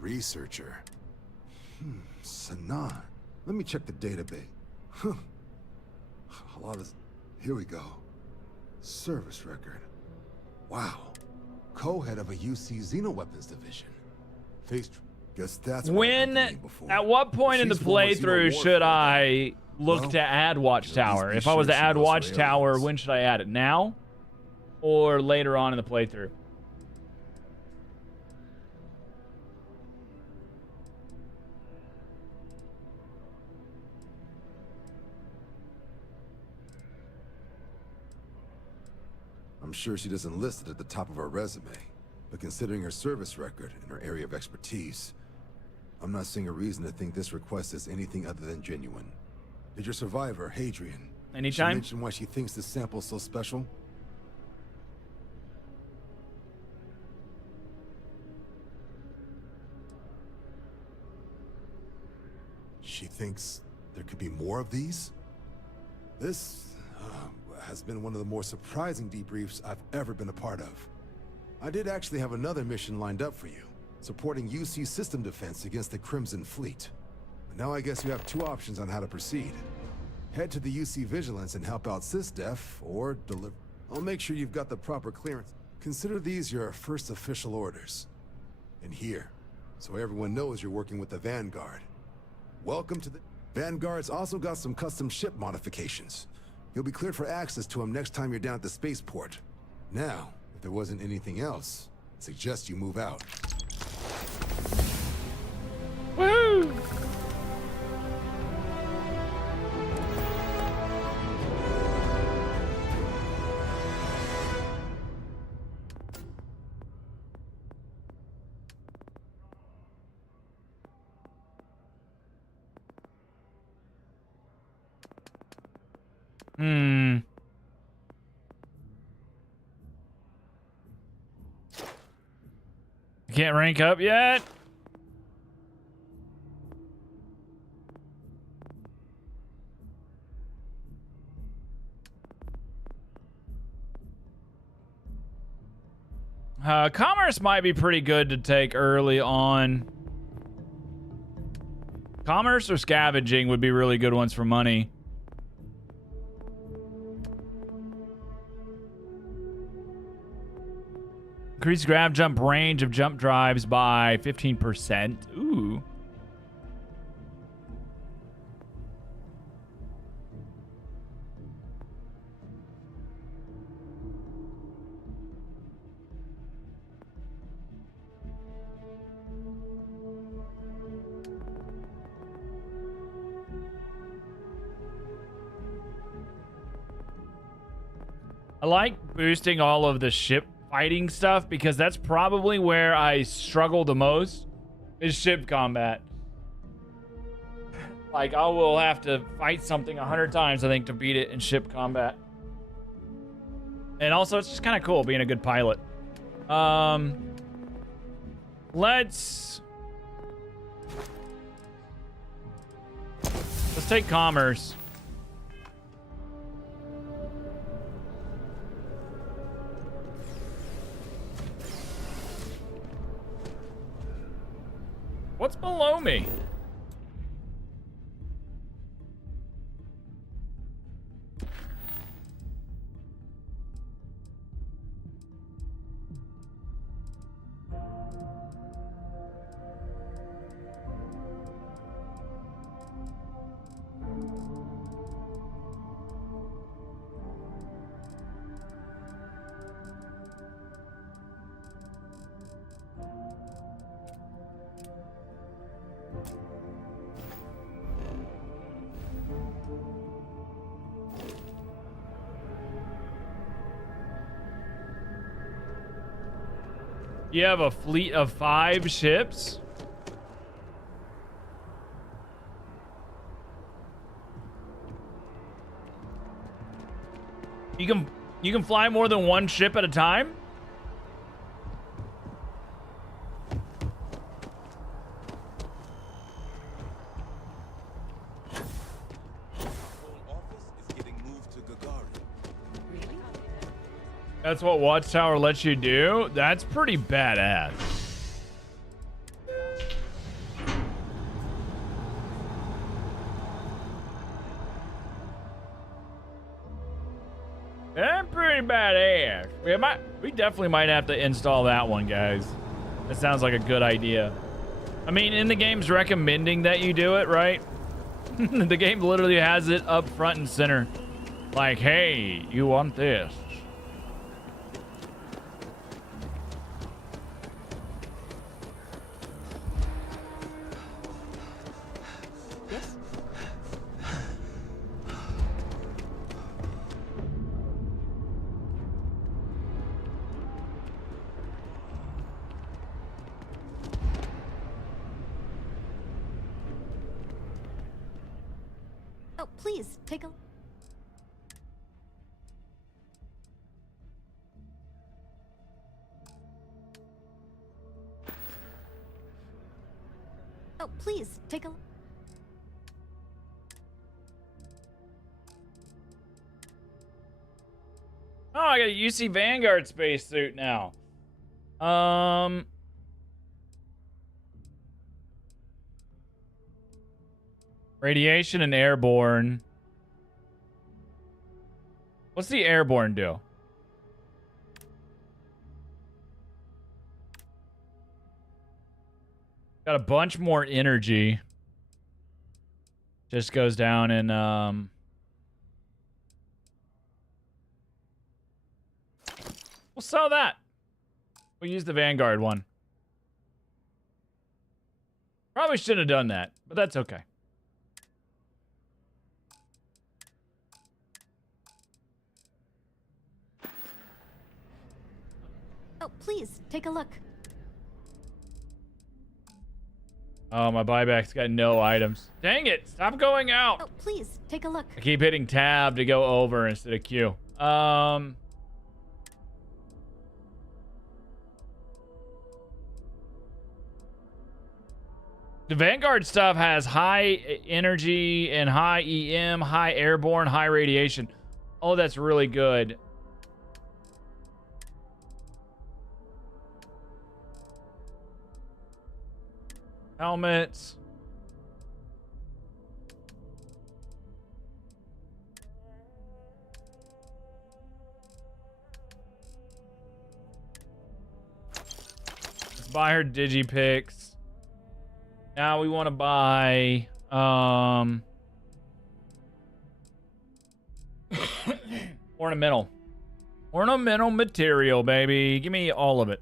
Researcher. Sanan. Let me check the database. A lot of... Here we go. Service record. Wow. Co-head of a UC Xenoweapons division. Guess that's at what point in the playthrough should I look to add Watchtower? If I was to add Watchtower, when should I add it? Now? Or later on in the playthrough? I'm sure she doesn't list it at the top of her resume, but considering her service record and her area of expertise, I'm not seeing a reason to think this request is anything other than genuine. Did your survivor, Hadrian, anytime, she mention why she thinks this sample's so special? She thinks there could be more of these? This has been one of the more surprising debriefs I've ever been a part of. I did actually have another mission lined up for you, supporting UC system defense against the Crimson Fleet. But now I guess you have two options on how to proceed. Head to the UC Vigilance and help out SysDef, or deliver... I'll make sure you've got the proper clearance. Consider these your first official orders. And here, so everyone knows you're working with the Vanguard. Welcome to the... Vanguard's also got some custom ship modifications. You'll be cleared for access to them next time you're down at the spaceport. Now, if there wasn't anything else, I suggest you move out. Hmm. Can't rank up yet? Commerce might be pretty good to take early on. Commerce or scavenging would be really good ones for money. Increase grab jump range of jump drives by 15%. Ooh. I like boosting all of the ship fighting stuff because that's probably where I struggle the most is ship combat. Like, I will have to fight something 100 times, I think, to beat it in ship combat. And also, it's just kind of cool being a good pilot. Let's take commerce. What's below me? You have a fleet of 5 ships? You can fly more than one ship at a time? That's what Watchtower lets you do? That's pretty badass. That's pretty badass. We definitely might have to install that one, guys. That sounds like a good idea. I mean, in the game's recommending that you do it, right? The game literally has it up front and center. Like, hey, you want this? Oh, please, take a... Oh, please, take a... Oh, I got a UC Vanguard spacesuit now. Radiation and airborne. What's the airborne do? Got a bunch more energy. Just goes down in we'll sell that. We'll use the Vanguard one. Probably shouldn't have done that, but that's okay. Oh, please, take a look. Oh, my buyback's got no items. Dang it! Stop going out. Oh, please take a look. I keep hitting tab to go over instead of Q. The Vanguard stuff has high energy and high EM, high airborne, high radiation. Oh, that's really good. Helmets. Let's buy her Digipicks. Now we want to buy ornamental material, baby. Give me all of it.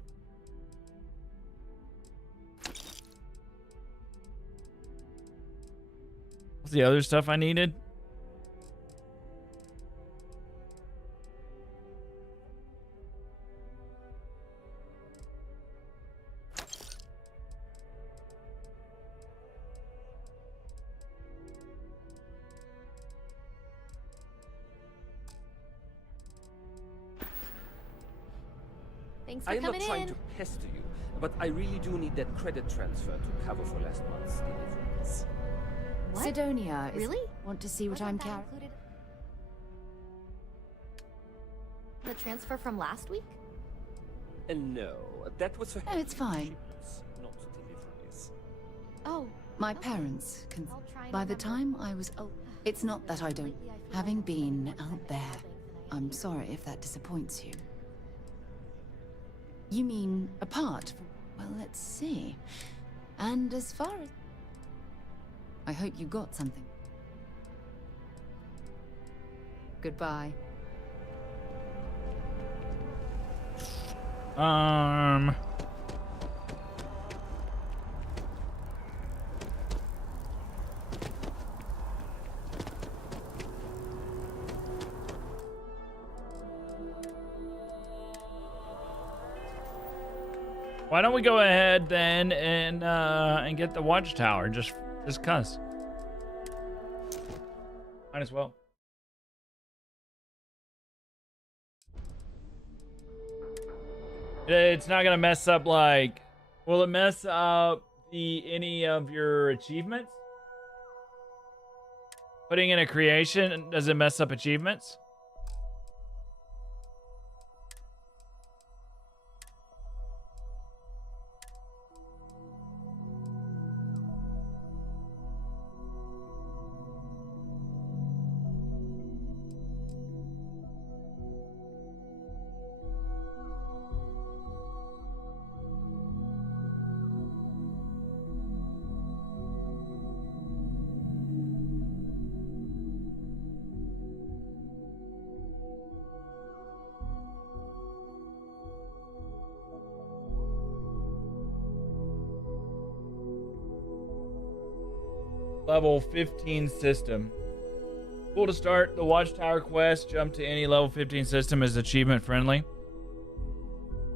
What's the other stuff I needed? Thanks for I am not coming trying in. to pester you, but I really do need that credit transfer to cover for last month's deliveries. What? Sidonia, Really? Want to see what I'm carrying? The transfer from last week? And no, that was for Oh, it's fine. shipments, not deliveries. Oh. My okay. parents can. I'll try and By the remember. time I was old, it's not that I don't. Lately, I feel Having like been I'm out there, I'm sorry if that disappoints you. thinking. You mean apart from? Well, let's see. And as far as I hope you got something. Goodbye. Why don't we go ahead then and get the watchtower just cuz. Might as well. It's not gonna mess up like. Will it mess up any of your achievements? Putting in a creation, does it mess up achievements? Level 15 system. Cool to start the Watchtower quest. Jump to any level 15 system is achievement friendly.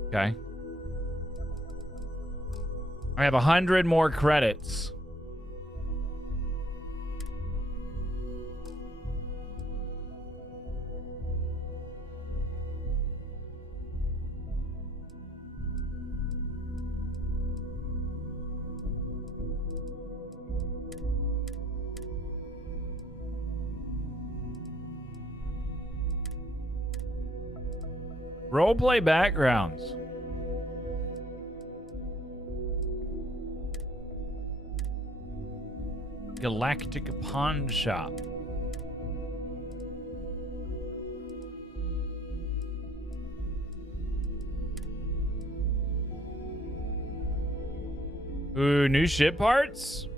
Okay. I have 100 more credits. Roleplay backgrounds. Galactic Pawn Shop. Ooh, new ship parts?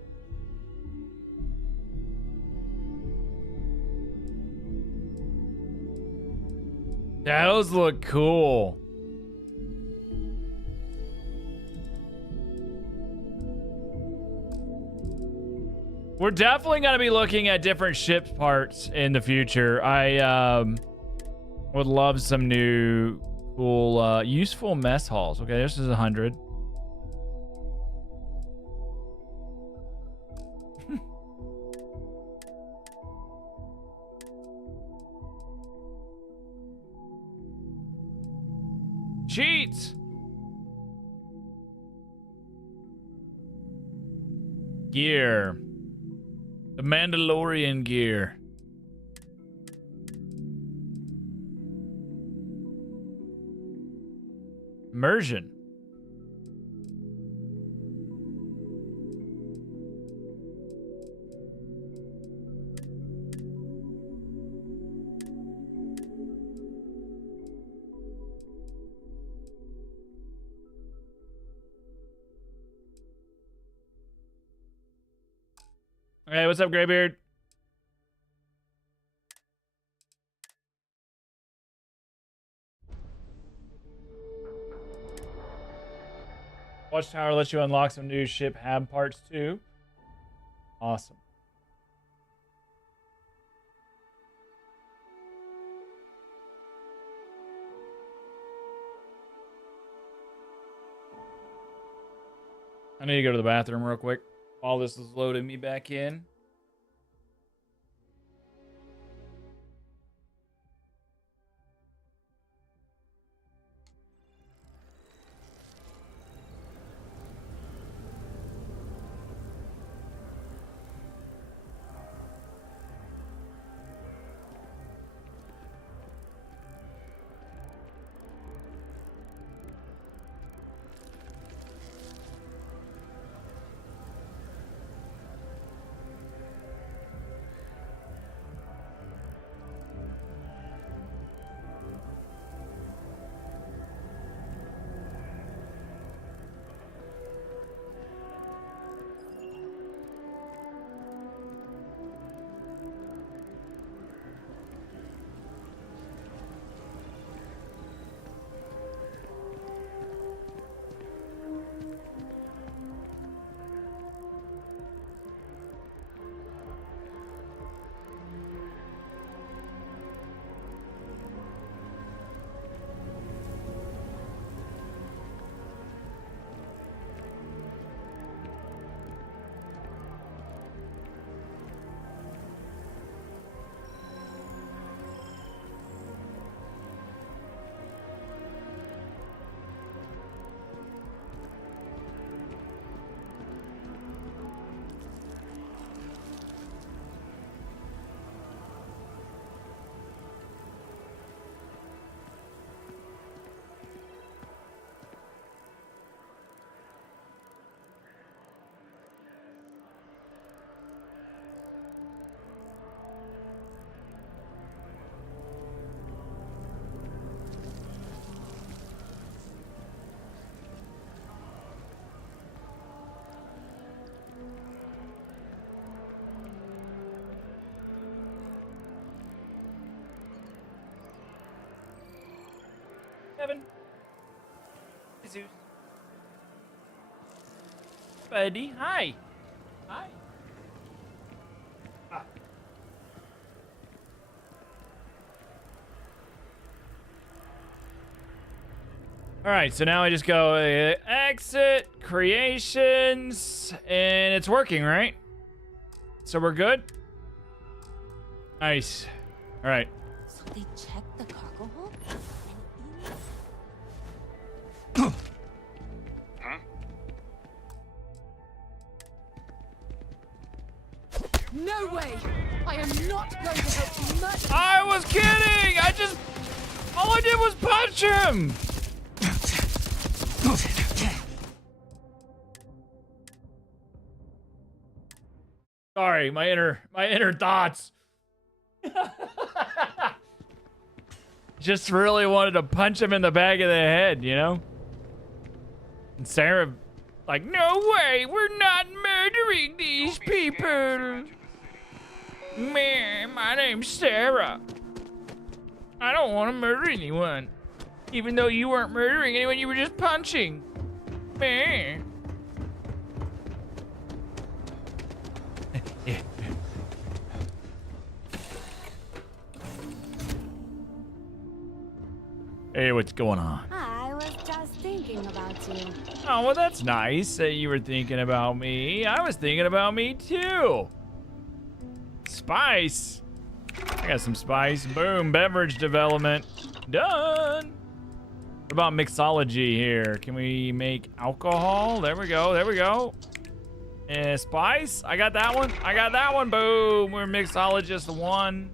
Those look cool. We're definitely going to be looking at different ship parts in the future. I would love some new cool useful mess halls. Okay, this is 100. cheats. Gear. The Mandalorian gear. Immersion. Hey, what's up, Graybeard? Watchtower lets you unlock some new ship hab parts too. Awesome. I need to go to the bathroom real quick while this is loading me back in. Kevin. Jesus. Buddy, hi. Hi. Ah. All right, so now I just go exit, creations, and it's working, right? So we're good? Nice. All right. So they checked the cargo hold? No way! I am not going to help you much. I was kidding! All I did was punch him! Sorry, my inner thoughts. Just really wanted to punch him in the back of the head, you know? And Sarah, like, no way, we're not murdering these people. Man, my name's Sarah. I don't want to murder anyone. Even though you weren't murdering anyone, you were just punching. Man. Hey, what's going on? I was just thinking about you. Oh, well, that's nice that you were thinking about me. I was thinking about me, too. Spice. I got some spice. Boom, beverage development. Done. about mixology here? Can we make alcohol? There we go. There we go. And spice? I got that one. I got that one. Boom. We're mixologist 1.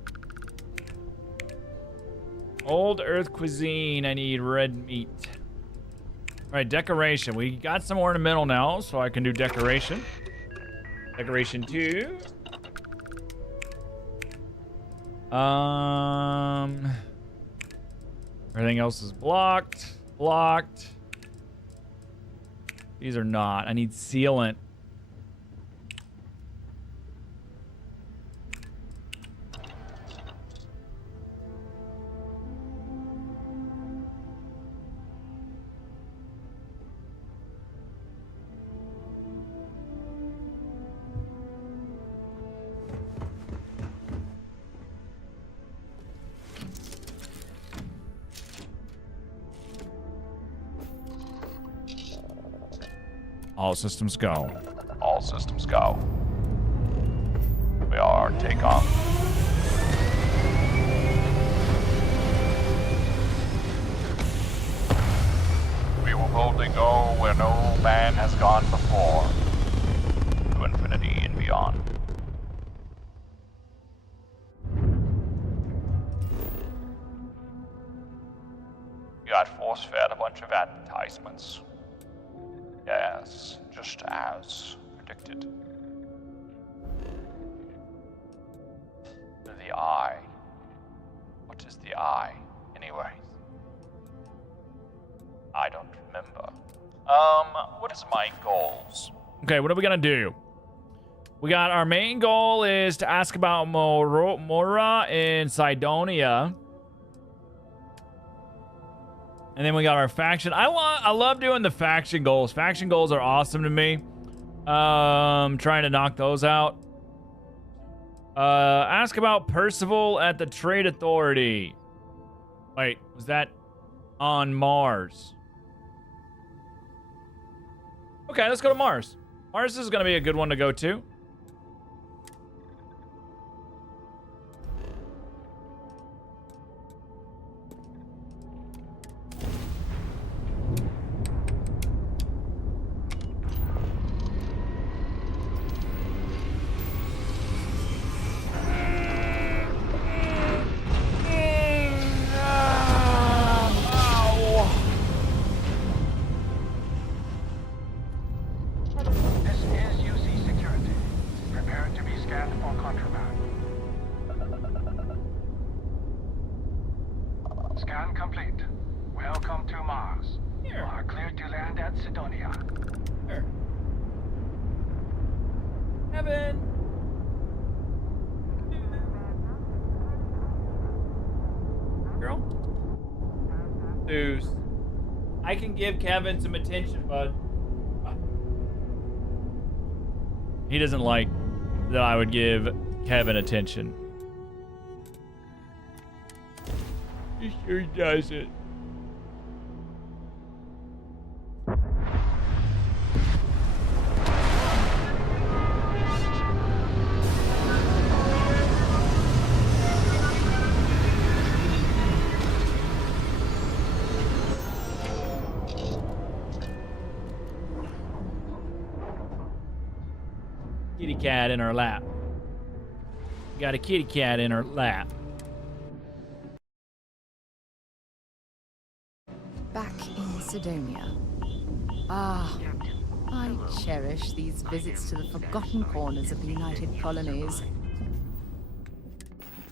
Old Earth cuisine. I need red meat. All right, decoration. We got some ornamental now, so I can do decoration. Decoration 2. Everything else is blocked. Blocked. These are not. I need sealant. All systems go. All systems go. We are take off. We will boldly go where no man has gone before. To infinity and beyond. You got force-fed a bunch of advertisements. Yes, just as predicted. The eye. What is the eye, anyway? I don't remember. What is my goals? Okay, what are we gonna do? We got our main goal is to ask about Mora in Cydonia. And then we got our faction. I love doing the faction goals. Faction goals are awesome to me. Trying to knock those out. Ask about Percival at the Trade Authority. Wait, was that on Mars? Okay, let's go to Mars. Mars is gonna be a good one to go to. I can give Kevin some attention, bud. He doesn't like that I would give Kevin attention. He sure does it. Kitty cat in her lap. Got a kitty cat in her lap. Back in Cydonia. Ah, I cherish these visits to the forgotten corners of the United Colonies.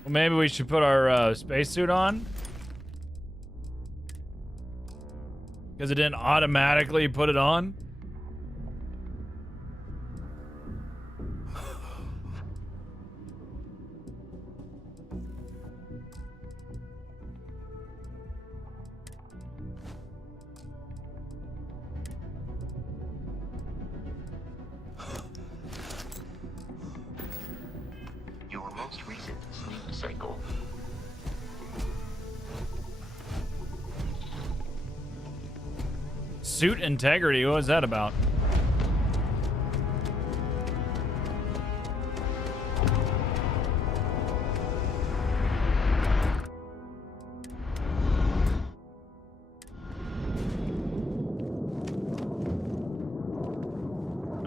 Well, maybe we should put our spacesuit on. Because it didn't automatically put it on. Your most recent sleep cycle. Suit integrity, what was that about?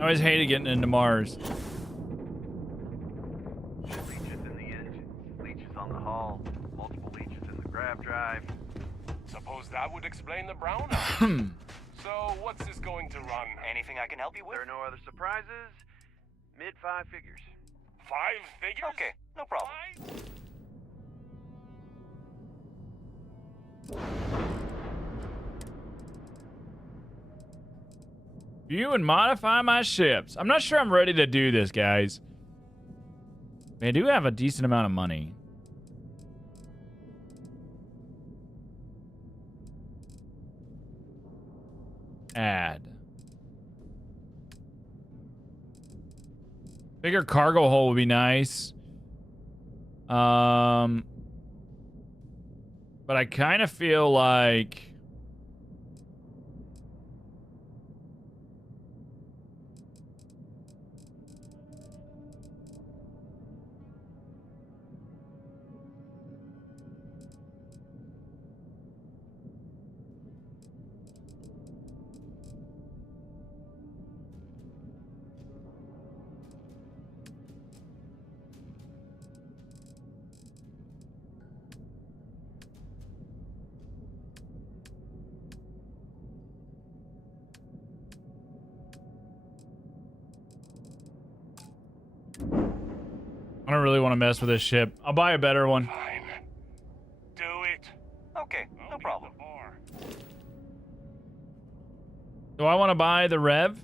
I always hated getting into Mars. Leeches in the engine, leeches on the hull, multiple leeches in the grav drive. Suppose that would explain the brownout. So, what's this going to run? Anything I can help you with? There are no other surprises. Mid-5 figures. 5 figures? Okay, no problem. View and modify my ships. I'm not sure I'm ready to do this, guys. I do have a decent amount of money. Add. Bigger cargo hold would be nice. But I kind of feel like... I don't really want to mess with this ship. I'll buy a better one. Fine. Do it. Okay, no problem. Do I want to buy the Rev?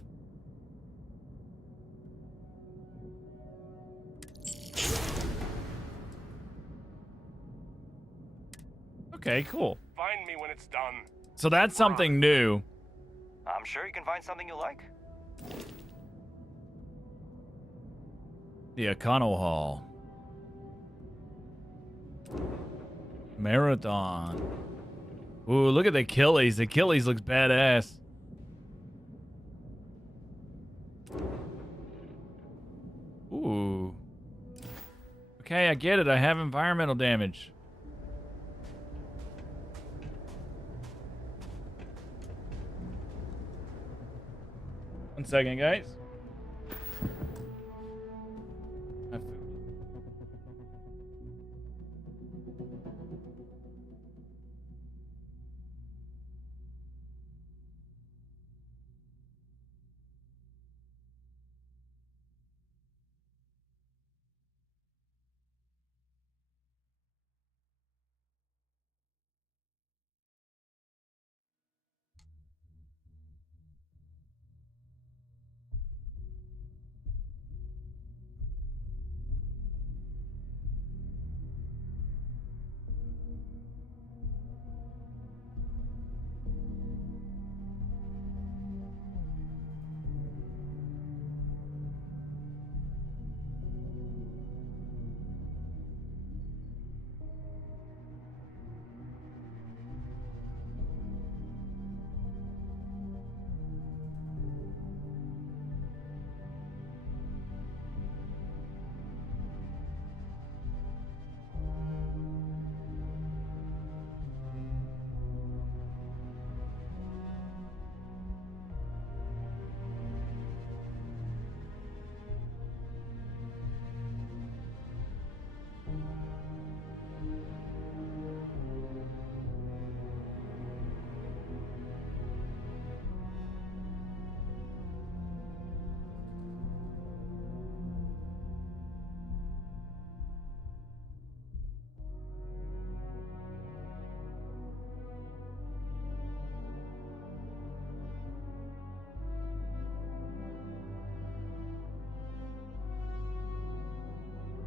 Okay, cool. Find me when it's done. So that's something new. I'm sure you can find something you like. The Econo Hall. Marathon. Ooh, look at the Achilles. The Achilles looks badass. Ooh. Okay, I get it. I have environmental damage. One second, guys.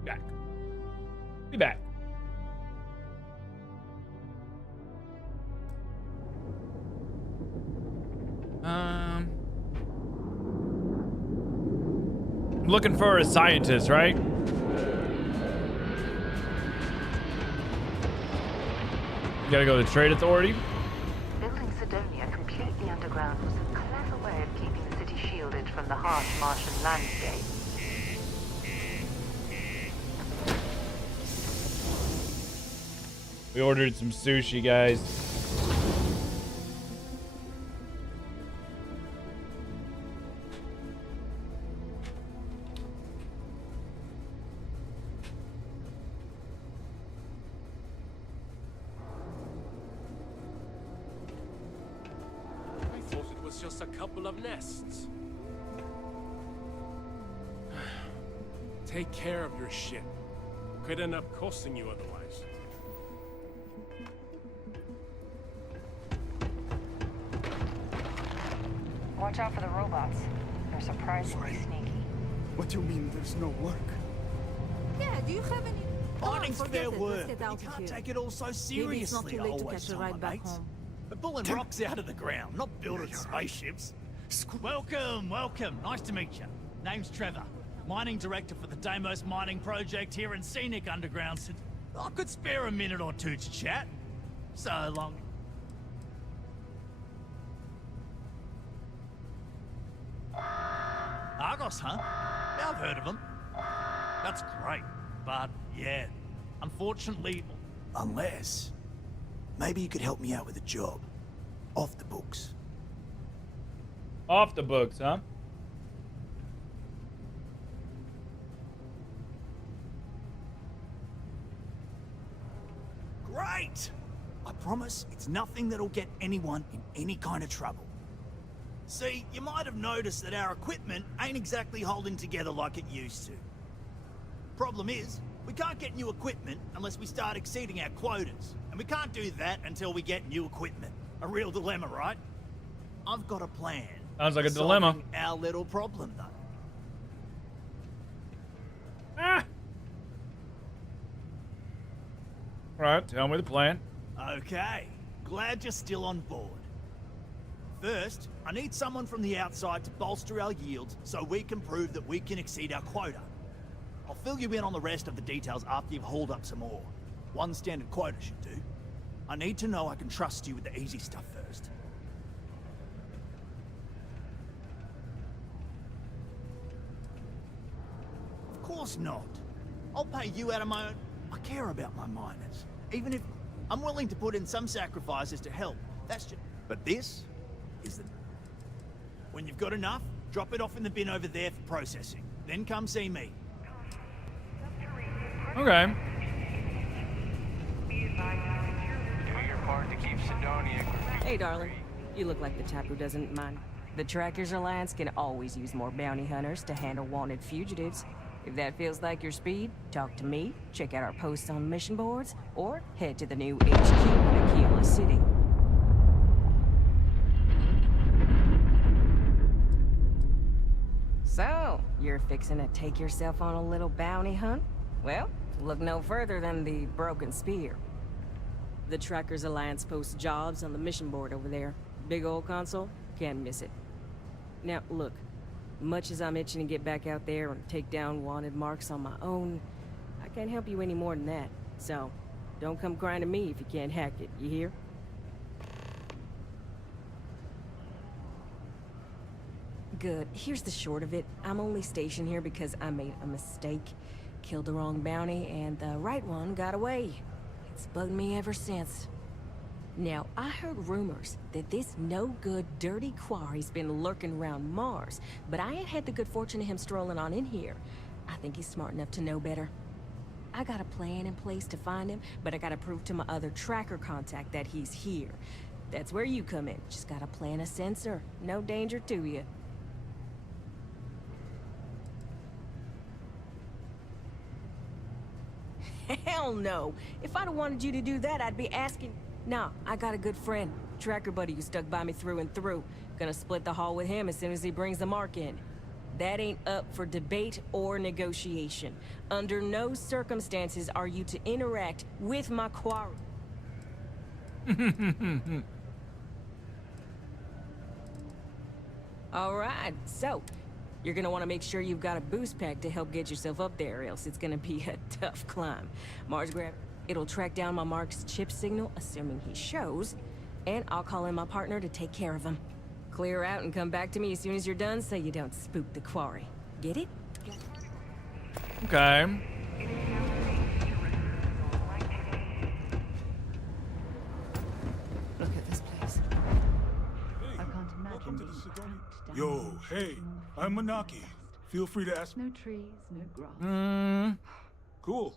Back. Be back. I'm looking for a scientist, right? You gotta go to the Trade Authority. Building Sidonia completely underground was a clever way of keeping the city shielded from the harsh Martian landscape. We ordered some sushi, guys. it's just a couple of nests. Take care of your shit. Could end up costing you otherwise. Watch out for the robots. They're surprisingly sneaky. What do you mean there's no work? Yeah, do you have any... Mining's fair work. Let's get You out of can't here. take it all so Maybe it's not seriously. too I late to always catch a tell ride my back mates. home. We're pulling rocks out of the ground, not building spaceships. Welcome, welcome. Nice to meet you. Name's Trevor. Mining director for the Deimos Mining Project here in scenic underground. I could spare a minute or two to chat. So long. Argos, huh? Yeah, I've heard of them. That's great. But, yeah, unfortunately... Unless... maybe you could help me out with a job. Off the books. Off the books, huh? Great! I promise it's nothing that'll get anyone in any kind of trouble. See, you might have noticed that our equipment ain't exactly holding together like it used to. Problem is, we can't get new equipment unless we start exceeding our quotas. And we can't do that until we get new equipment. A real dilemma, right? I've got a plan. Sounds like a for dilemma. solving our little problem, though. Ah! Right, tell me the plan. Okay, glad you're still on board. First, I need someone from the outside to bolster our yields so we can prove that we can exceed our quota. I'll fill you in on the rest of the details after you've hauled up some ore. One standard quota should do. I need to know I can trust you with the easy stuff first. Of course not. I'll pay you out of my own... I care about my miners. Even if I'm willing to put in some sacrifices to help. That's just... But this is the... When you've got enough, drop it off in the bin over there for processing. Then come see me. Okay. Do your part to keep Sidonia. Hey, darling. You look like the type who doesn't mind. The Trackers Alliance can always use more bounty hunters to handle wanted fugitives. If that feels like your speed, talk to me, check out our posts on mission boards, or head to the new HQ in Aquila City. So, you're fixing to take yourself on a little bounty hunt? Well, look no further than the Broken Spear. The Trackers Alliance posts jobs on the mission board over there. Big old console, can't miss it. Now, look, much as I'm itching to get back out there and take down wanted marks on my own, I can't help you any more than that. So, don't come crying to me if you can't hack it, you hear? Good. Here's the short of it. I'm only stationed here because I made a mistake. Killed the wrong bounty, and the right one got away. It's bugged me ever since. Now, I heard rumors that this no-good, dirty quarry's been lurking around Mars, but I ain't had the good fortune of him strolling on in here. I think he's smart enough to know better. I got a plan in place to find him, but I gotta prove to my other tracker contact that he's here. That's where you come in. Just gotta plant a sensor. No danger to you. Hell no! If I'd have wanted you to do that, I'd be asking... Nah, I got a good friend. Tracker buddy who stuck by me through and through. Gonna split the haul with him as soon as he brings the mark in. That ain't up for debate or negotiation. Under no circumstances are you to interact with my quarry. Alright, so... You're gonna want to make sure you've got a boost pack to help get yourself up there, else it's gonna be a tough climb. Mars grab... It'll track down my Mark's chip signal, assuming he shows, and I'll call in my partner to take care of him. Clear out and come back to me as soon as you're done so you don't spook the quarry. Get it? Okay. Look at this place. I can't imagine being trapped down Yo, hey, I'm Manaki. Feel free to ask. No trees, no grass. Cool.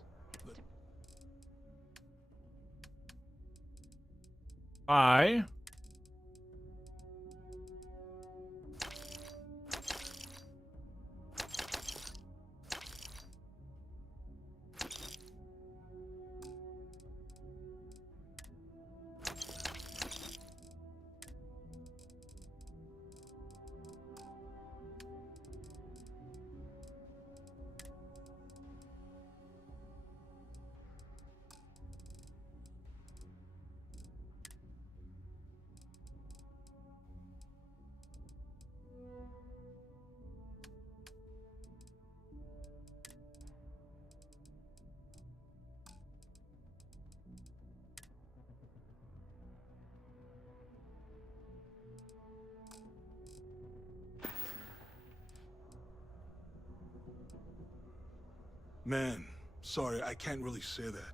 Man, sorry, I can't really say that.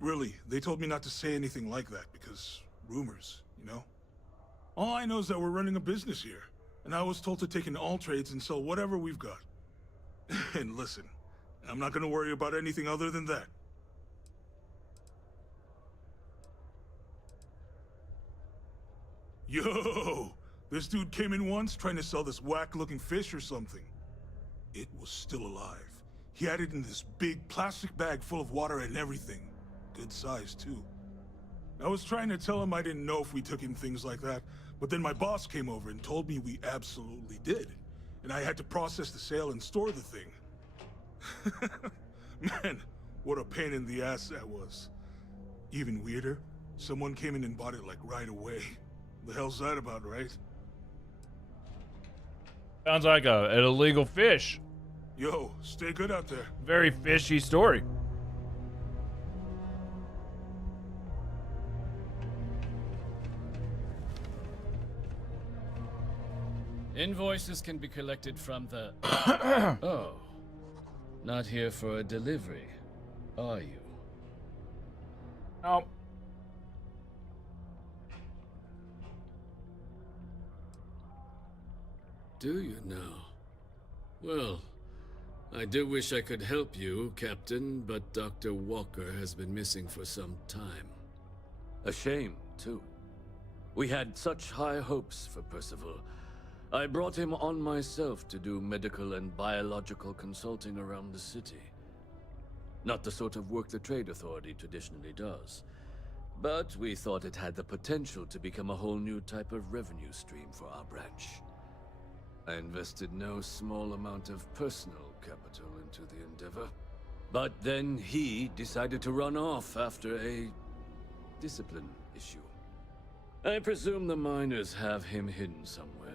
Really, they told me not to say anything like that because rumors, you know? All I know is that we're running a business here, and I was told to take in all trades and sell whatever we've got. And listen, I'm not gonna worry about anything other than that. Yo! This dude came in once trying to sell this whack-looking fish or something. It was still alive. He had it in this big plastic bag full of water and everything. Good size, too. I was trying to tell him I didn't know if we took in things like that, but then my boss came over and told me we absolutely did. And I had to process the sale and store the thing. Man, what a pain in the ass that was. Even weirder, someone came in and bought it like right away. The hell's that about, right? Sounds like an illegal fish. Yo, stay good out there. Very fishy story. Invoices can be collected from the... Oh. Not here for a delivery, are you? No. Do you now? Well, I do wish I could help you, Captain, but Dr. Walker has been missing for some time. A shame, too. We had such high hopes for Percival. I brought him on myself to do medical and biological consulting around the city. Not the sort of work the Trade Authority traditionally does. But we thought it had the potential to become a whole new type of revenue stream for our branch. I invested no small amount of personal capital into the endeavor. But then he decided to run off after a discipline issue. I presume the miners have him hidden somewhere.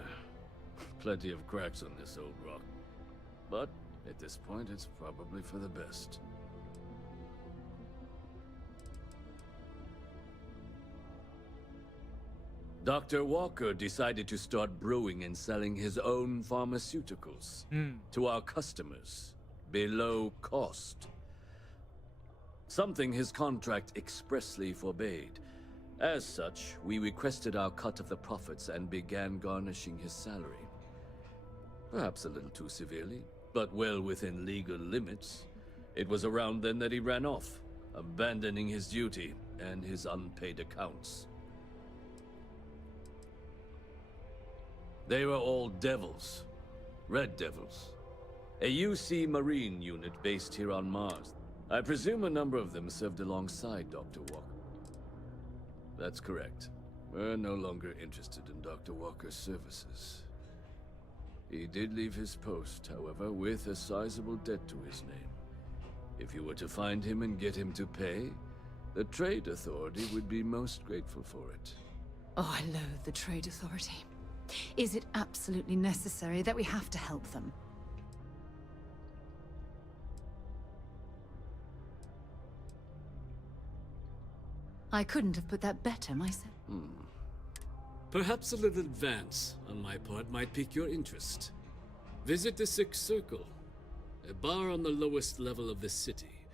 Plenty of cracks on this old rock. But at this point, it's probably for the best. Dr. Walker decided to start brewing and selling his own pharmaceuticals to our customers below cost. Something his contract expressly forbade. As such, we requested our cut of the profits and began garnishing his salary. Perhaps a little too severely, but well within legal limits. It was around then that he ran off, abandoning his duty and his unpaid accounts. They were all devils. Red Devils. A UC Marine unit based here on Mars. I presume a number of them served alongside Dr. Walker. That's correct. We're no longer interested in Dr. Walker's services. He did leave his post, however, with a sizable debt to his name. If you were to find him and get him to pay, the Trade Authority would be most grateful for it. Oh, I loathe the Trade Authority. Is it absolutely necessary that we have to help them? I couldn't have put that better myself. Perhaps a little advance on my part might pique your interest. Visit the Sixth Circle, a bar on the lowest level of the city.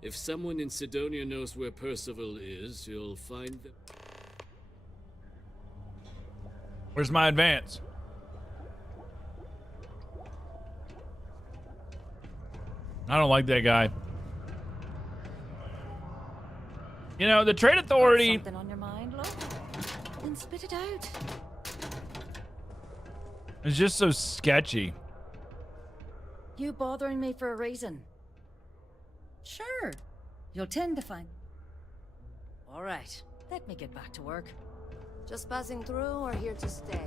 If someone in Sidonia knows where Percival is, you'll find them. Where's my advance? I don't like that guy. You know, the Trade Authority... Something on your mind, look? Then spit it out. It's just so sketchy. You bothering me for a reason? Sure. You'll tend to find... All right. Let me get back to work. Just passing through or here to stay?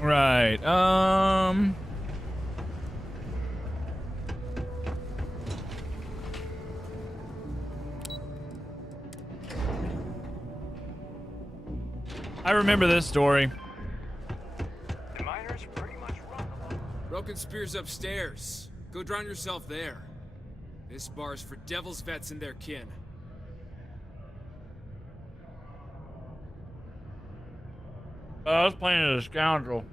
Right. I remember this story. The miners pretty much run the whole... Broken Spear's upstairs. Go drown yourself there. This bar's for Devil's vets and their kin. I was playing as a scoundrel.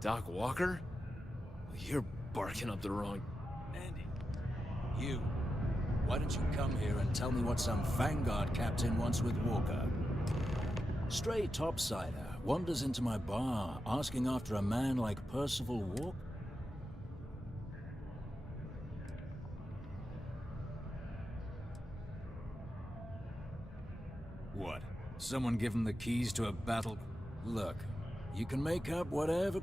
Doc Walker? You're barking up the wrong... Andy, you. Why don't you come here and tell me what some Vanguard captain wants with Walker? Stray topsider wanders into my bar asking after a man like Percival Walker? What? Someone give him the keys to a battle? Look, you can make up whatever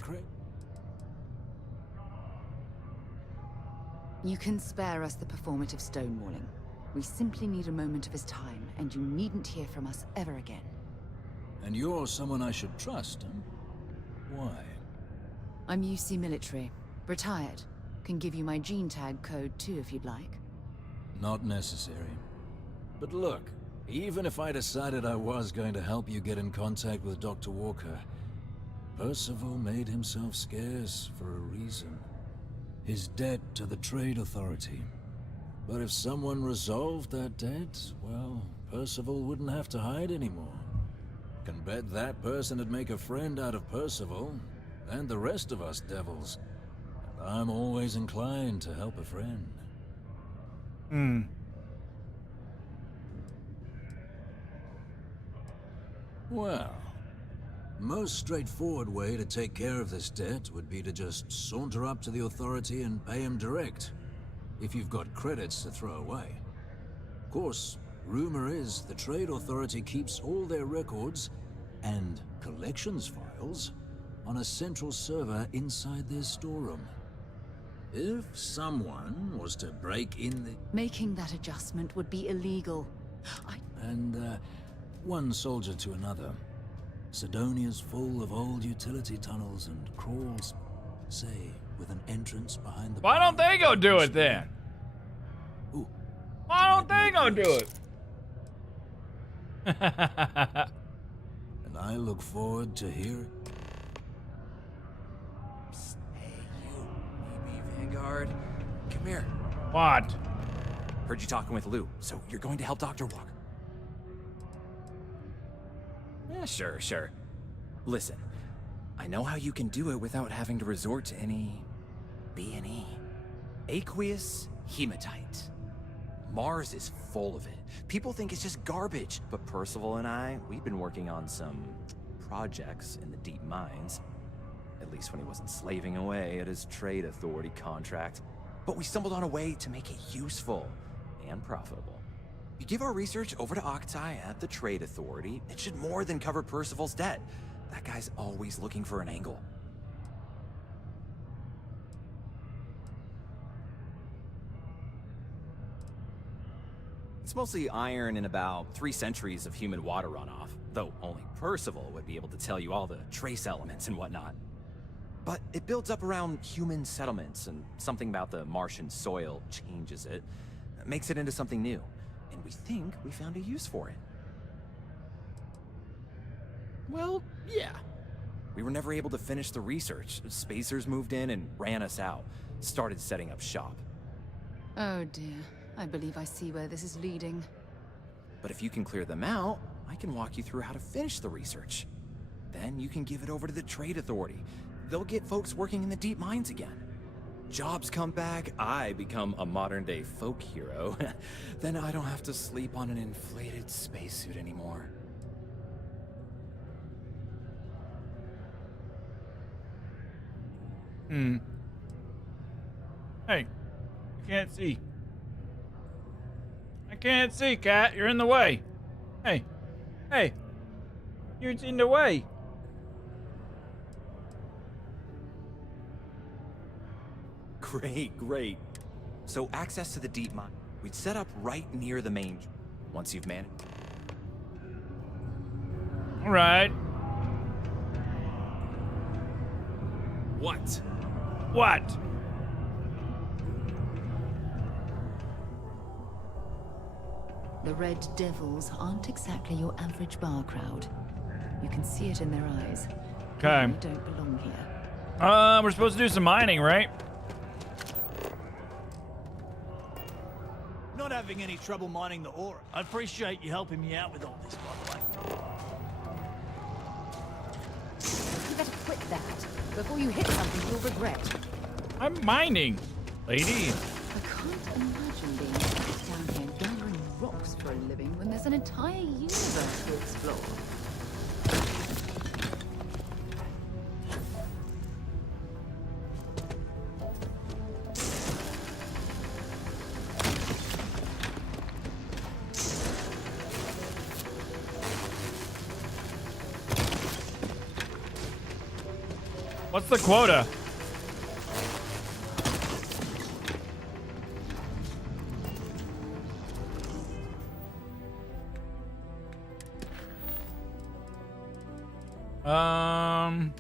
You can spare us the performative stonewalling. We simply need a moment of his time, and you needn't hear from us ever again. And you're someone I should trust, huh? Why? I'm UC military. Retired. Can give you my gene tag code too if you'd like. Not necessary. But look, even if I decided I was going to help you get in contact with Dr. Walker, Percival made himself scarce for a reason. His debt to the Trade Authority. But if someone resolved that debt, well, Percival wouldn't have to hide anymore. Can bet that person would make a friend out of Percival, and the rest of us devils. And I'm always inclined to help a friend. Well, most straightforward way to take care of this debt would be to just saunter up to the Authority and pay him direct, if you've got credits to throw away. Of course, rumor is the Trade Authority keeps all their records and collections files on a central server inside their storeroom. If someone was to break in the... Making that adjustment would be illegal. And, one soldier to another. Sidonia's full of old utility tunnels and crawls, say, with an entrance behind the... Why don't they go do it then? Ooh. Why don't they go do it? And I look forward to hearing... Hey, you. Maybe Vanguard. Come here. What? Heard you talking with Lou, so you're going to help Dr. Walker. Yeah, sure. Listen, I know how you can do it without having to resort to any... B&E. Aqueous hematite. Mars is full of it. People think it's just garbage, but Percival and I, we've been working on some projects in the deep mines. At least when he wasn't slaving away at his Trade Authority contract. But we stumbled on a way to make it useful and profitable. You give our research over to Octai at the Trade Authority, it should more than cover Percival's debt. That guy's always looking for an angle. It's mostly iron and about 3 centuries of human water runoff, though only Percival would be able to tell you all the trace elements and whatnot. But it builds up around human settlements, and something about the Martian soil changes it, makes it into something new. And we think we found a use for it. Well, yeah. We were never able to finish the research. Spacers moved in and ran us out. Started setting up shop. Oh dear. I believe I see where this is leading. But if you can clear them out, I can walk you through how to finish the research. Then you can give it over to the Trade Authority. They'll get folks working in the deep mines again. Jobs come back, I become a modern-day folk hero. Then I don't have to sleep on an inflated spacesuit anymore. Hey, I can't see. I can't see, cat. You're in the way. Hey, you're in the way. Great. So access to the deep mine. We'd set up right near the main. Once you've managed. All right. What? What? The Red Devils aren't exactly your average bar crowd. You can see it in their eyes. Okay. You don't belong here. We're supposed to do some mining, right? Not having any trouble mining the ore. I appreciate you helping me out with all this, by the way. You better quit that. Before you hit something you'll regret. I'm mining, lady. I can't imagine being stuck down here gathering rocks for a living when there's an entire universe to explore. What's the quota? Um.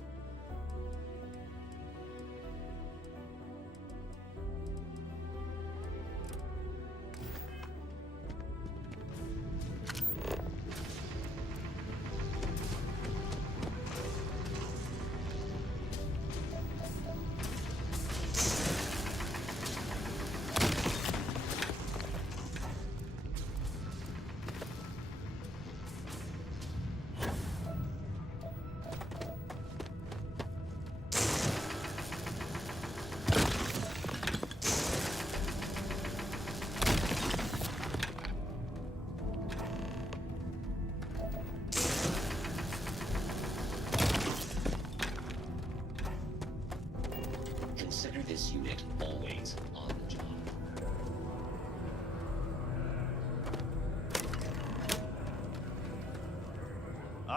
Consider this unit always on the job.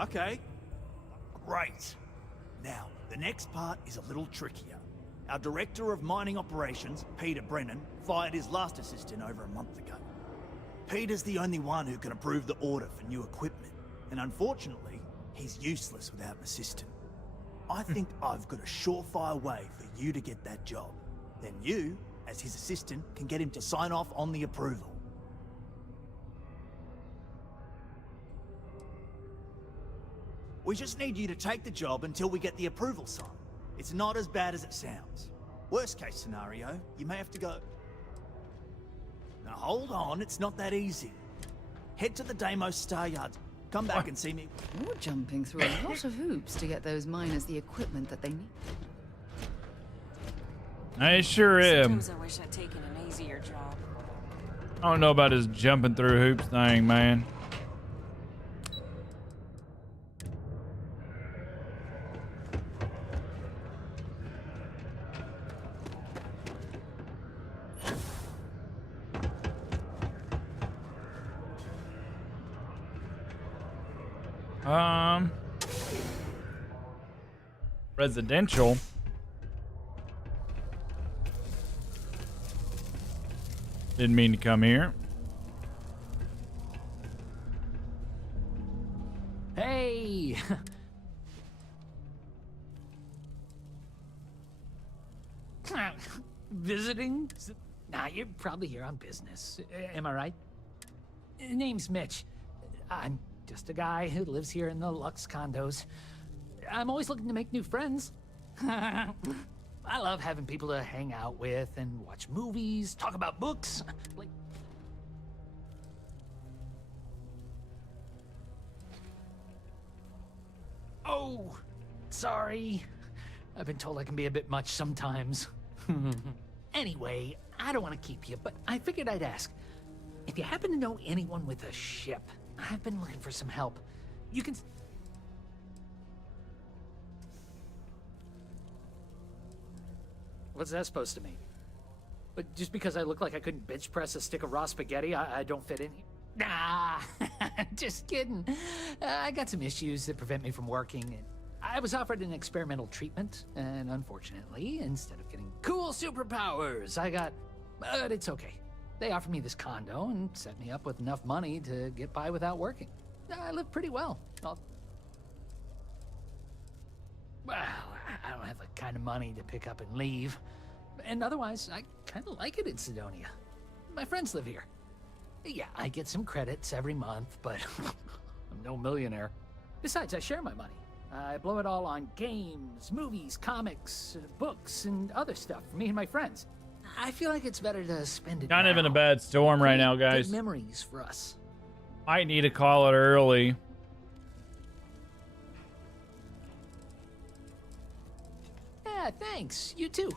Okay. Great. Now, the next part is a little trickier. Our Director of Mining Operations, Peter Brennan, fired his last assistant over a month ago. Peter's the only one who can approve the order for new equipment, and unfortunately, he's useless without an assistant. I think I've got a surefire way for you to get that job. Then you, as his assistant, can get him to sign off on the approval. We just need you to take the job until we get the approval sign. It's not as bad as it sounds. Worst case scenario, you may have to go... Now hold on, it's not that easy. Head to the Deimos Star Yards. Come back and see me. You're jumping through a lot of hoops to get those miners the equipment that they need. I sure am. Sometimes I wish I'd taken an easier job. I don't know about his jumping through hoops thing, man. Residential. Didn't mean to come here. Hey! Visiting? Nah, you're probably here on business. Am I right? Name's Mitch. I'm just a guy who lives here in the Lux condos. I'm always looking to make new friends. I love having people to hang out with and watch movies, talk about books. Like... Oh, sorry. I've been told I can be a bit much sometimes. Anyway, I don't want to keep you, but I figured I'd ask. If you happen to know anyone with a ship, I've been looking for some help. You can... What's that supposed to mean? But just because I look like I couldn't bench press a stick of raw spaghetti, I don't fit in here? Nah, just kidding. I got some issues that prevent me from working. And I was offered an experimental treatment, and unfortunately, instead of getting cool superpowers, I got... But it's okay. They offered me this condo and set me up with enough money to get by without working. I live pretty well. Well, I don't have the kind of money to pick up and leave. And otherwise, I kind of like it in Sidonia. My friends live here. Yeah, I get some credits every month, but I'm no millionaire. Besides, I share my money. I blow it all on games, movies, comics, books, and other stuff for me and my friends. I feel like it's better to spend it Kind of in a now. bad storm right now, Good guys. memories for us. Might need to call it early. Yeah, thanks. You too.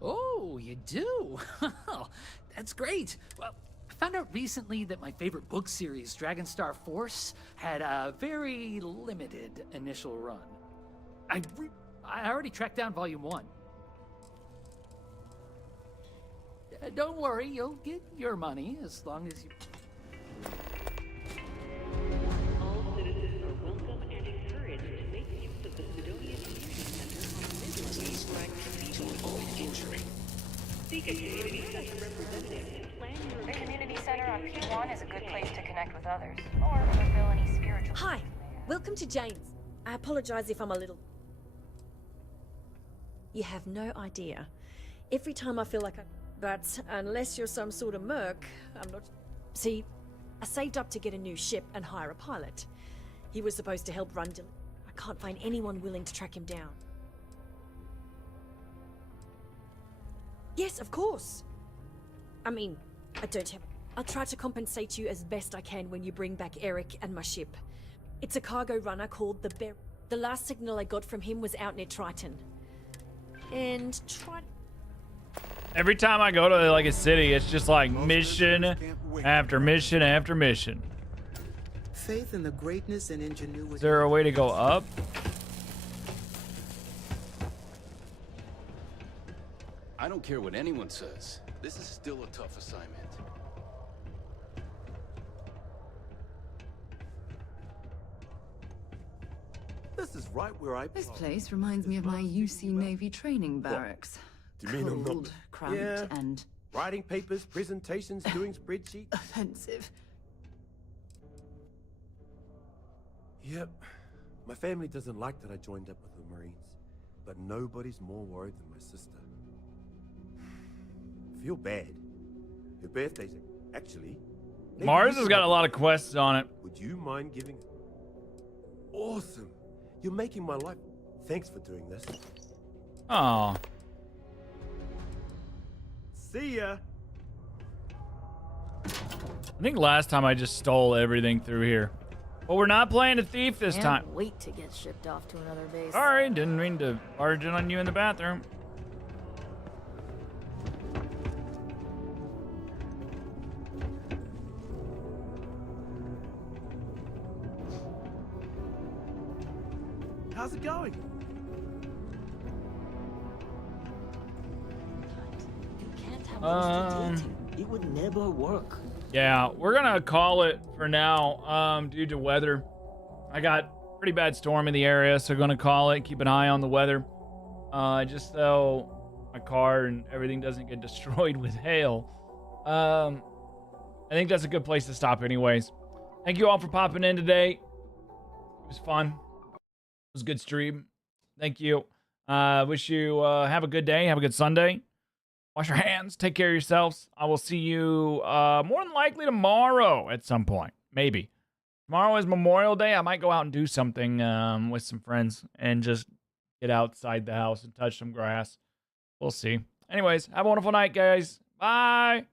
Oh, you do? That's great. Well, I found out recently that my favorite book series, Dragonstar Force, had a very limited initial run. I already tracked down Volume 1. Don't worry, you'll get your money as long as you... All citizens are welcome and encouraged to make use of the Sidonia Community Center on mid-level cathedral. Seek a community center representative and plan your... The community center on P1 is a good place to connect with others, or fulfill any spiritual... Hi, welcome to Jane's. I apologize if I'm a little... You have no idea. Every time I feel like I... But unless you're some sort of merc, I'm not... See, I saved up to get a new ship and hire a pilot. He was supposed to help run... I can't find anyone willing to track him down. Yes, of course. I mean, I don't have... I'll try to compensate you as best I can when you bring back Eric and my ship. It's a cargo runner called the Bear. The last signal I got from him was out near Triton. And Every time I go to like a city, it's just like mission after mission after mission. Faith in the greatness and ingenuity. Is there a way to go up? I don't care what anyone says. This is still a tough assignment. This is right where This place reminds me of my UC Navy training barracks. Do you mean I'm not... Cold, cramped, and Writing papers, presentations, doing spreadsheets? offensive. Yep. My family doesn't like that I joined up with the Marines. But nobody's more worried than my sister. I feel bad. Her birthday's... Actually... maybe Mars you has could- got a lot of quests on it. Would you mind giving... Awesome! You're making my life... Thanks for doing this. Oh. See ya! I think last time I just stole everything through here. But we're not playing a thief this time. Can't wait to get shipped off to another base. Sorry, didn't mean to barge in on you in the bathroom. How's it going? It would never work. Yeah, we're gonna call it for now, due to weather. I got pretty bad storm in the area, so gonna call it. Keep an eye on the weather, just so my car and everything doesn't get destroyed with hail. I think that's a good place to stop, anyways. Thank you all for popping in today. It was fun. It was a good stream. Thank you. Wish you have a good day. Have a good Sunday. Wash your hands. Take care of yourselves. I will see you more than likely tomorrow at some point. Maybe. Tomorrow is Memorial Day. I might go out and do something with some friends and just get outside the house and touch some grass. We'll see. Anyways, have a wonderful night, guys. Bye.